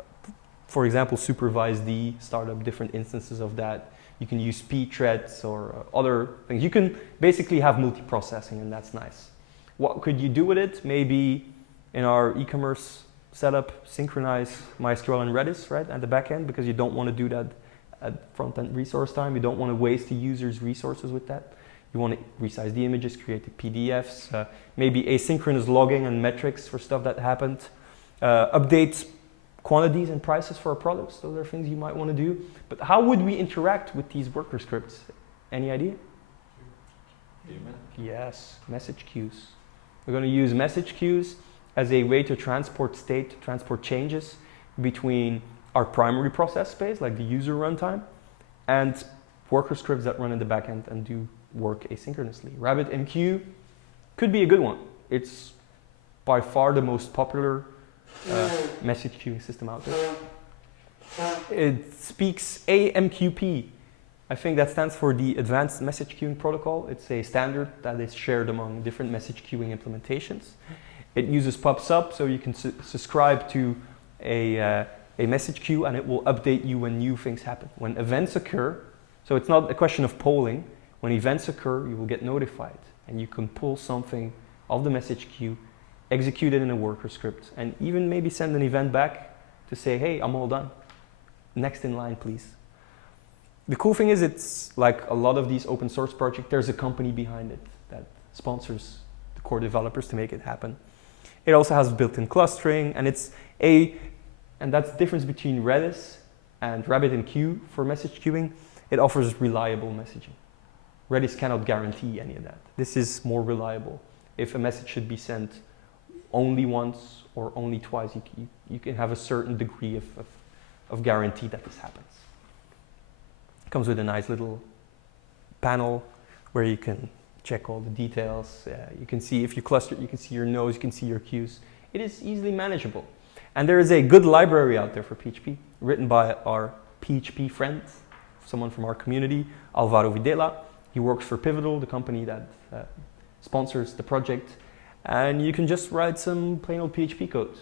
for example, supervised start up different instances of that. You can use pthreads or other things. You can basically have multiprocessing, and that's nice. What could you do with it? Maybe in our e-commerce setup, synchronize MySQL and Redis, right, at the back end, because you don't want to do that at front-end resource time. You don't want to waste the user's resources with that. You want to resize the images, create the PDFs, maybe asynchronous logging and metrics for stuff that happened, update quantities and prices for our products. Those are things you might want to do. But how would we interact with these worker scripts? Any idea? Yes, message queues. We're going to use message queues as a way to transport state, transport changes between our primary process space, like the user runtime, and worker scripts that run in the backend and do work asynchronously. RabbitMQ could be a good one. It's by far the most popular message queuing system out there. It speaks AMQP. I think that stands for the Advanced Message Queuing Protocol. It's a standard that is shared among different message queuing implementations. It uses PubSub, so you can subscribe to a message queue and it will update you when new things happen. When events occur, so it's not a question of polling, when events occur, you will get notified. And you can pull something of the message queue, execute it in a worker script, and even maybe send an event back to say, hey, I'm all done. Next in line, please. The cool thing is it's like a lot of these open source projects, there's a company behind it that sponsors the core developers to make it happen. It also has built-in clustering, and and that's the difference between Redis and RabbitMQ for message queuing. It offers reliable messaging. Redis cannot guarantee any of that. This is more reliable. If a message should be sent only once or only twice, you can have a certain degree of guarantee that this happens. It comes with a nice little panel where you can check all the details. You can see if you cluster, you can see your nodes, you can see your queues. It is easily manageable. And there is a good library out there for PHP, written by our PHP friend, someone from our community, Alvaro Videla. He works for Pivotal, the company that sponsors the project. And you can just write some plain old PHP code.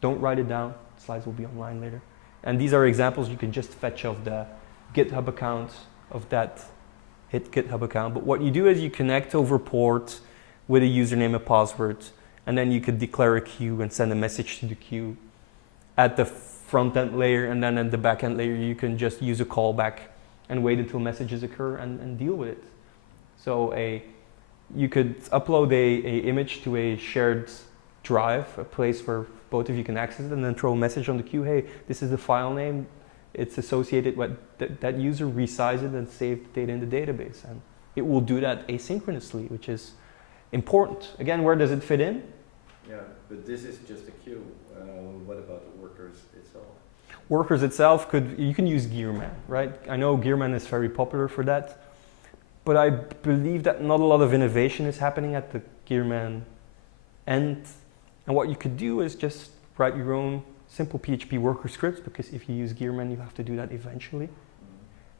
Don't write it down. Slides will be online later. And these are examples you can just fetch of the GitHub account of that hit GitHub account. But what you do is you connect over port with a username and password, and then you could declare a queue and send a message to the queue at the front end layer, and then at the back end layer you can just use a callback and wait until messages occur and deal with it. So you could upload a image to a shared drive, a place where both of you can access it, and then throw a message on the queue, hey, this is the file name, it's associated with that user, resize it and save the data in the database. And it will do that asynchronously, which is important. Again, where does it fit in? Yeah, but this is just a queue. What about the workers itself? Workers itself, you can use Gearman, right? I know Gearman is very popular for that, but I believe that not a lot of innovation is happening at the Gearman end. And what you could do is just write your own simple PHP worker scripts, because if you use Gearman, you have to do that eventually.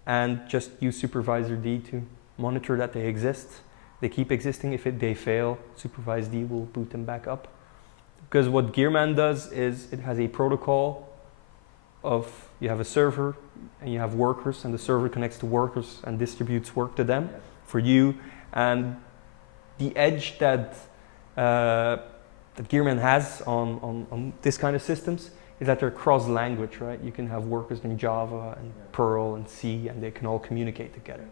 And just use supervisor D to monitor that they exist. They keep existing. If they fail, supervisor D will boot them back up. Because what Gearman does is it has a protocol of, you have a server and you have workers, and the server connects to workers and distributes work to them for you. And the edge that Gearman has on this kind of systems is that they're cross-language, right? You can have workers in Java and Perl and C, and they can all communicate together.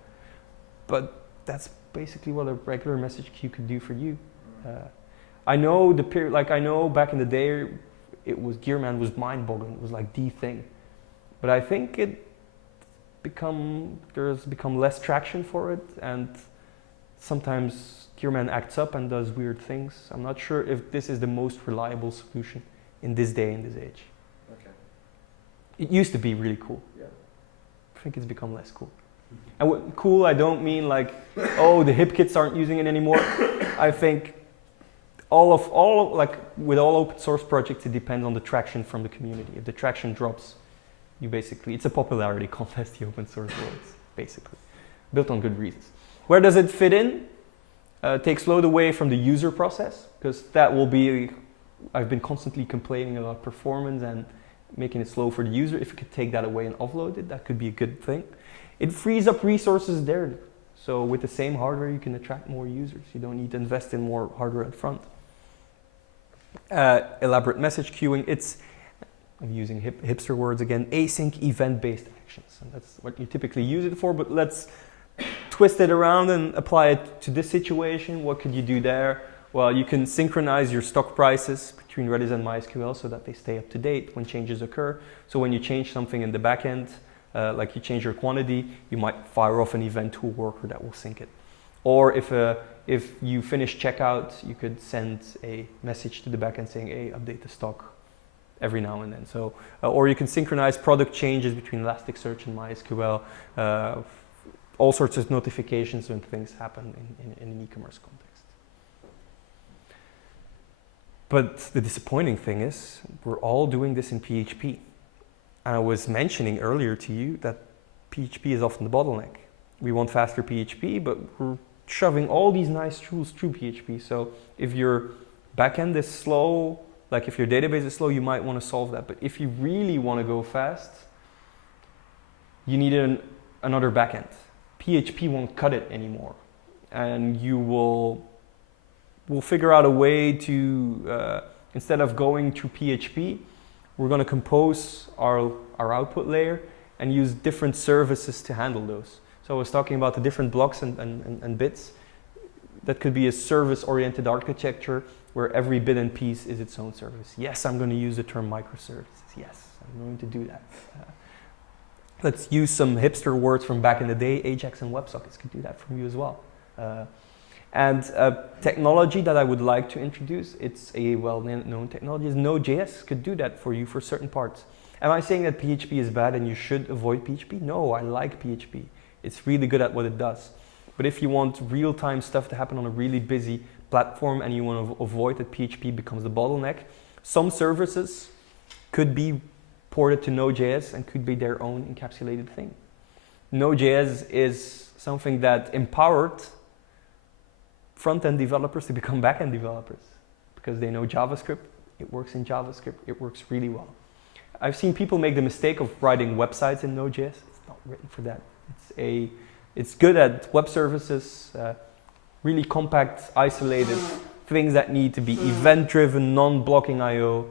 But that's basically what a regular message queue could do for you. I know I know back in the day, Gearman was mind-boggling. It was like the thing. But I think there's become less traction for it, and sometimes Gearman acts up and does weird things. I'm not sure if this is the most reliable solution in this day and this age. Okay. It used to be really cool. Yeah. I think it's become less cool. And what cool, I don't mean like, oh, the hip kids aren't using it anymore. I think with all open source projects, it depends on the traction from the community. If the traction drops, it's a popularity contest, the open source world, basically. Built on good reasons. Where does it fit in? Takes load away from the user process, because that will be, I've been constantly complaining about performance and making it slow for the user. If you could take that away and offload it, that could be a good thing. It frees up resources there. So with the same hardware, you can attract more users. You don't need to invest in more hardware up front. Elaborate message queuing. I'm using hipster words again, async event-based actions. And that's what you typically use it for, but let's twist it around and apply it to this situation. What could you do there? Well, you can synchronize your stock prices between Redis and MySQL so that they stay up to date when changes occur. So when you change something in the backend, like you change your quantity, you might fire off an event to a worker that will sync it. Or if you finish checkout, you could send a message to the backend saying, hey, update the stock every now and then. So, or you can synchronize product changes between Elasticsearch and MySQL. All sorts of notifications when things happen in an e-commerce context. But the disappointing thing is, we're all doing this in PHP. And I was mentioning earlier to you that PHP is often the bottleneck. We want faster PHP, but we're shoving all these nice tools through PHP. So if your backend is slow, like if your database is slow, you might want to solve that. But if you really want to go fast, you need another backend. PHP won't cut it anymore. And you will we'll figure out a way to, instead of going to PHP, we're going to compose our output layer and use different services to handle those. So I was talking about the different blocks and bits. That could be a service-oriented architecture where every bit and piece is its own service. Yes, I'm going to use the term microservices. Yes, I'm going to do that. Let's use some hipster words from back in the day. Ajax and WebSockets could do that for you as well. And technology that I would like to introduce, it's a well-known technology, is Node.js could do that for you for certain parts. Am I saying that PHP is bad and you should avoid PHP? No, I like PHP. It's really good at what it does. But if you want real-time stuff to happen on a really busy platform and you want to avoid that PHP becomes the bottleneck, some services could be ported to Node.js and could be their own encapsulated thing. Node.js is something that empowered front-end developers to become back-end developers because they know JavaScript, it works in JavaScript, it works really well. I've seen people make the mistake of writing websites in Node.js. It's not written for that. It's good at web services, really compact, isolated things that need to be event-driven, non-blocking I/O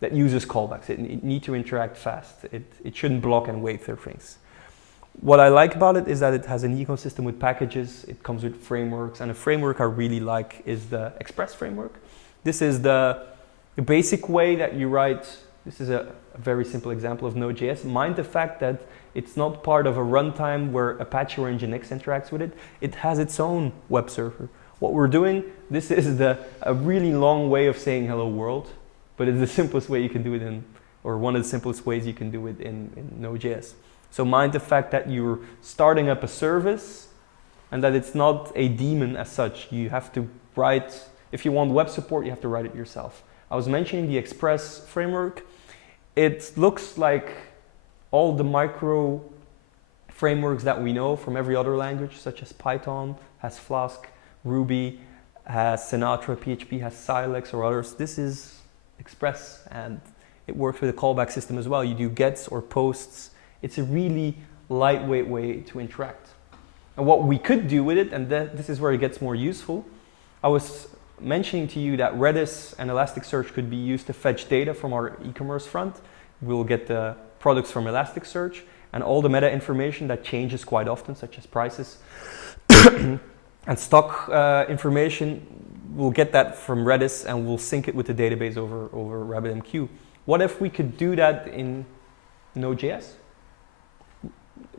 that uses callbacks. It needs to interact fast. It shouldn't block and wait through things. What I like about it is that it has an ecosystem with packages. It comes with frameworks, and a framework I really like is the Express framework. This is the basic way that you write. This is a very simple example of Node.js. Mind the fact that it's not part of a runtime where Apache or Nginx interacts with it. It has its own web server. What we're doing, this is a really long way of saying hello world, but it's the simplest way you can do it in, or one of the simplest ways you can do it in Node.js. So mind the fact that you're starting up a service and that it's not a daemon as such. You have to write, if you want web support, you have to write it yourself. I was mentioning the Express framework. It looks like all the micro frameworks that we know from every other language, such as Python, has Flask, Ruby, has Sinatra, PHP, has Silex or others. This is Express, and it works with a callback system as well. You do gets or posts. It's a really lightweight way to interact. And what we could do with it, and this is where it gets more useful, I was mentioning to you that Redis and Elasticsearch could be used to fetch data from our e-commerce front. We'll get the products from Elasticsearch, and all the meta information that changes quite often, such as prices and stock information, we'll get that from Redis and we'll sync it with the database over RabbitMQ. What if we could do that in Node.js?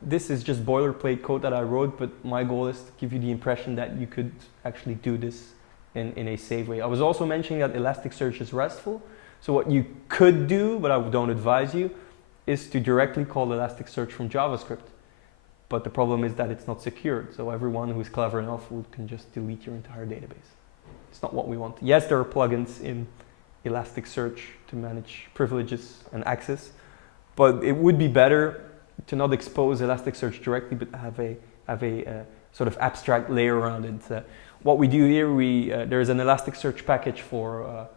This is just boilerplate code that I wrote, but my goal is to give you the impression that you could actually do this in a safe way. I was also mentioning that Elasticsearch is RESTful. So what you could do, but I don't advise you, is to directly call Elasticsearch from JavaScript. But the problem is that it's not secured. So everyone who's clever enough can just delete your entire database. It's not what we want. Yes, there are plugins in Elasticsearch to manage privileges and access, but it would be better to not expose Elasticsearch directly, but have a sort of abstract layer around it. What we do here, there's an Elasticsearch package for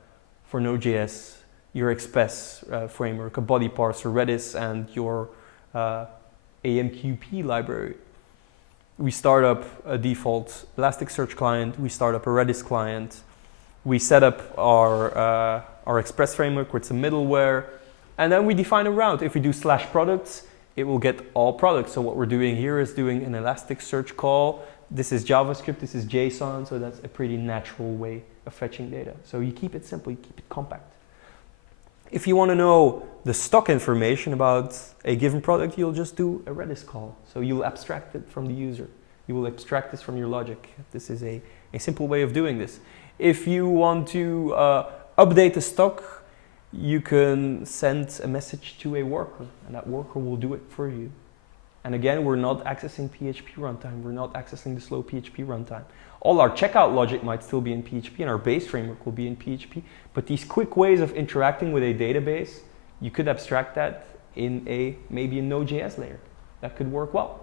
Node.js, your Express framework, a body parser, Redis, and your AMQP library. We start up a default Elasticsearch client, we start up a Redis client, we set up our Express framework with some middleware, and then we define a route. If we do /products, it will get all products. So what we're doing here is doing an Elasticsearch call. This is JavaScript, this is JSON, so that's a pretty natural way of fetching data. So you keep it simple, you keep it compact. If you want to know the stock information about a given product, you'll just do a Redis call. So you'll abstract it from the user. You will abstract this from your logic. This is a simple way of doing this. If you want to update the stock, you can send a message to a worker, and that worker will do it for you. And again, we're not accessing PHP runtime. We're not accessing the slow PHP runtime. All our checkout logic might still be in PHP, and our base framework will be in PHP. But these quick ways of interacting with a database, you could abstract that in maybe a Node.js layer. That could work well.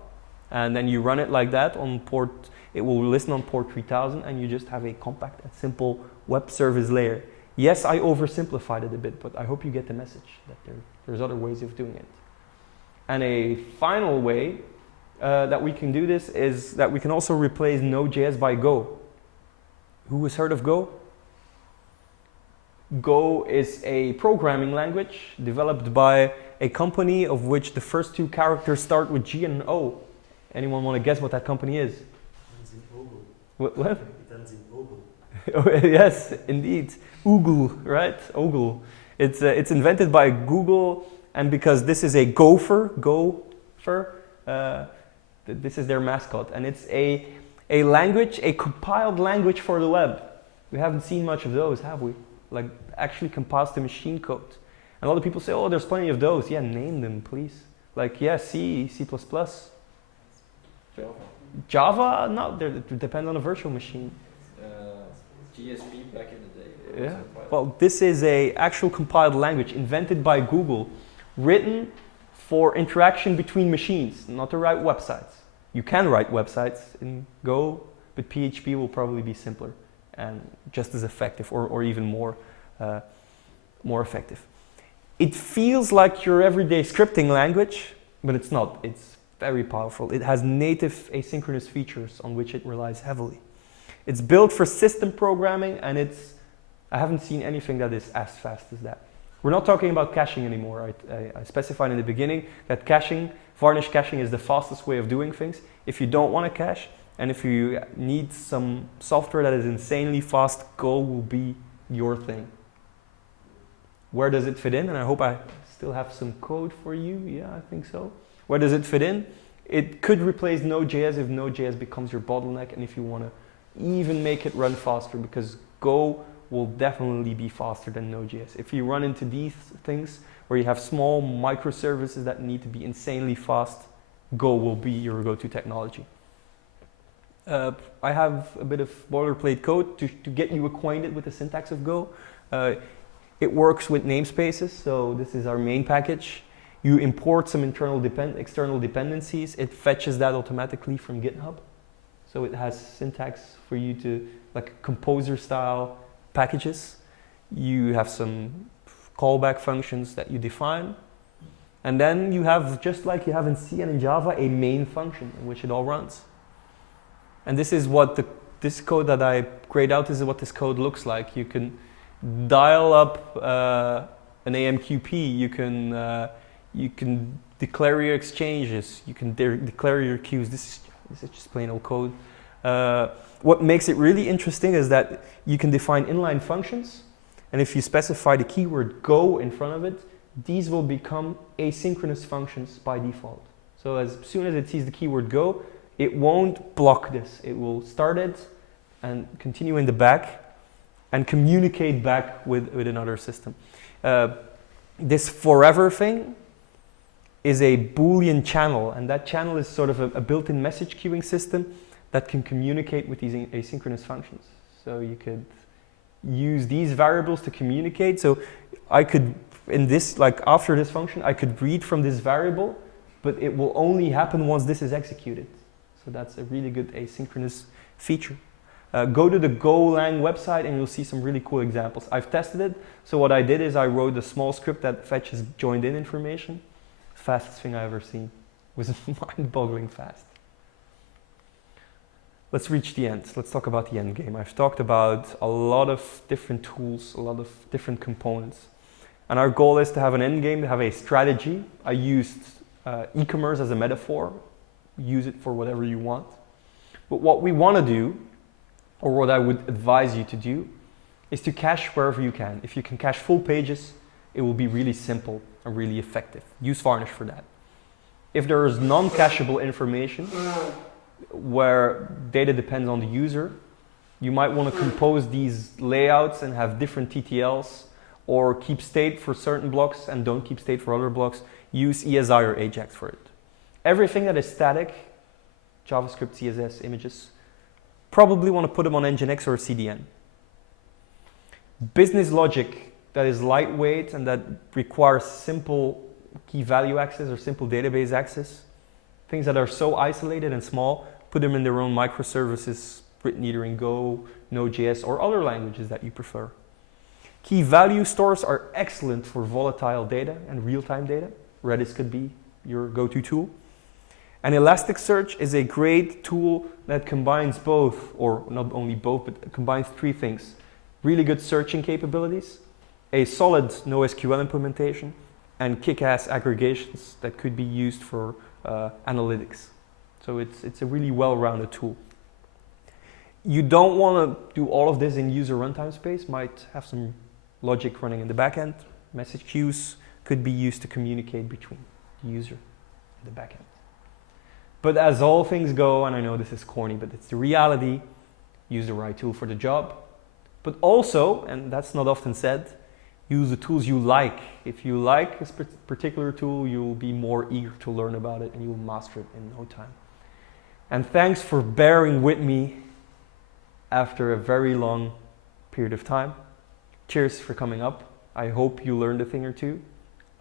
And then you run it like that on port, it will listen on port 3000, and you just have a compact and simple web service layer. Yes, I oversimplified it a bit, but I hope you get the message that there's other ways of doing it. And a final way that we can do this is that we can also replace Node.js by Go. Who has heard of Go? Go is a programming language developed by a company of which the first two characters start with G and an O. Anyone want to guess what that company is? Ends in ogle. What? It ends in ogle. Oh, yes, indeed. Oogle, right? Ogle. It's invented by Google, and because this is a gopher, this is their mascot, and it's a language, a compiled language for the web. We haven't seen much of those, have we? Like actually compiles to machine code. And a lot of people say, oh, there's plenty of those. Yeah, name them, please. Like, yeah, C, C++. Java, no, it depends on a virtual machine. GSP back in the day. Yeah. Well, this is a actual compiled language invented by Google, written for interaction between machines, not to write websites. You can write websites in Go, but PHP will probably be simpler and just as effective, or even more effective. It feels like your everyday scripting language, but it's not. It's very powerful. It has native asynchronous features on which it relies heavily. It's built for system programming, and I haven't seen anything that is as fast as that. We're not talking about caching anymore. I specified in the beginning that Varnish caching is the fastest way of doing things. If you don't want to cache, and if you need some software that is insanely fast, Go will be your thing. Where does it fit in? And I hope I still have some code for you. Yeah, I think so. Where does it fit in? It could replace Node.js if Node.js becomes your bottleneck, and if you want to even make it run faster, because Go will definitely be faster than Node.js. If you run into these things where you have small microservices that need to be insanely fast, Go will be your go-to technology. I have a bit of boilerplate code to get you acquainted with the syntax of Go. It works with namespaces, so this is our main package. You import some external dependencies. It fetches that automatically from GitHub. So it has syntax for you to, like composer style packages. You have some callback functions that you define. And then you have, just like you have in C and in Java, a main function in which it all runs. And this is what this code that I grayed out, this is what this code looks like. You can dial up an AMQP, you can declare your exchanges, you can declare your queues. This is just plain old code. What makes it really interesting is that you can define inline functions, and if you specify the keyword Go in front of it, these will become asynchronous functions by default. So as soon as it sees the keyword Go, it won't block this. It will start it and continue in the back and communicate back with another system. This forever thing is a Boolean channel, and that channel is sort of a built-in message queuing system that can communicate with these asynchronous functions. So you could use these variables to communicate. So I could, after this function, I could read from this variable, but it will only happen once this is executed. So that's a really good asynchronous feature. Go to the Golang website and you'll see some really cool examples. I've tested it. So what I did is I wrote a small script that fetches joined in information. Fastest thing I've ever seen. It was mind-boggling fast. Let's reach the end. Let's talk about the end game. I've talked about a lot of different tools, a lot of different components. And our goal is to have an end game, to have a strategy. I used e-commerce as a metaphor. Use it for whatever you want. But what we want to do, or what I would advise you to do, is to cache wherever you can. If you can cache full pages, it will be really simple and really effective. Use Varnish for that. If there is non-cacheable information, where data depends on the user, you might want to compose these layouts and have different TTLs, or keep state for certain blocks and don't keep state for other blocks. Use ESI or AJAX for it. Everything that is static, JavaScript, CSS, images, probably want to put them on Nginx or CDN. Business logic that is lightweight and that requires simple key value access or simple database access, things that are so isolated and small, put them in their own microservices written either in Go, Node.js, or other languages that you prefer. Key value stores are excellent for volatile data and real-time data. Redis could be your go-to tool. And Elasticsearch is a great tool that combines both, or not only both, but combines three things. Really good searching capabilities, a solid NoSQL implementation, and kick-ass aggregations that could be used for analytics. So it's a really well-rounded tool. You don't want to do all of this in user runtime space. Might have some logic running in the backend. Message queues could be used to communicate between the user and the backend. But as all things go, and I know this is corny, but it's the reality, use the right tool for the job. But also, and that's not often said, use the tools you like. If you like a particular tool, you'll be more eager to learn about it and you'll master it in no time. And thanks for bearing with me after a very long period of time. Cheers for coming up. I hope you learned a thing or two.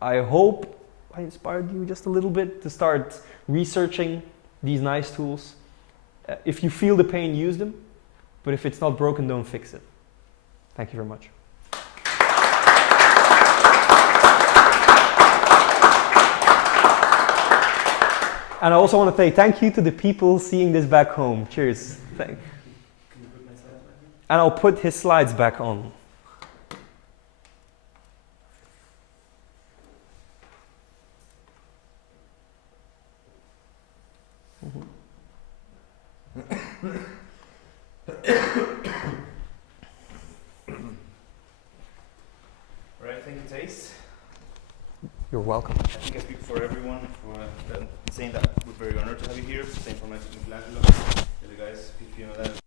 I hope I inspired you just a little bit to start researching these nice tools. If you feel the pain, use them. But if it's not broken, don't fix it. Thank you very much. And I also want to say thank you to the people seeing this back home. Cheers. And I'll put his slides back on. Right, thank you, Thijs. You're welcome. I think I speak for everyone for saying that we're very honored to have you here. Same for Michelangelo. The guys, PHP and all that.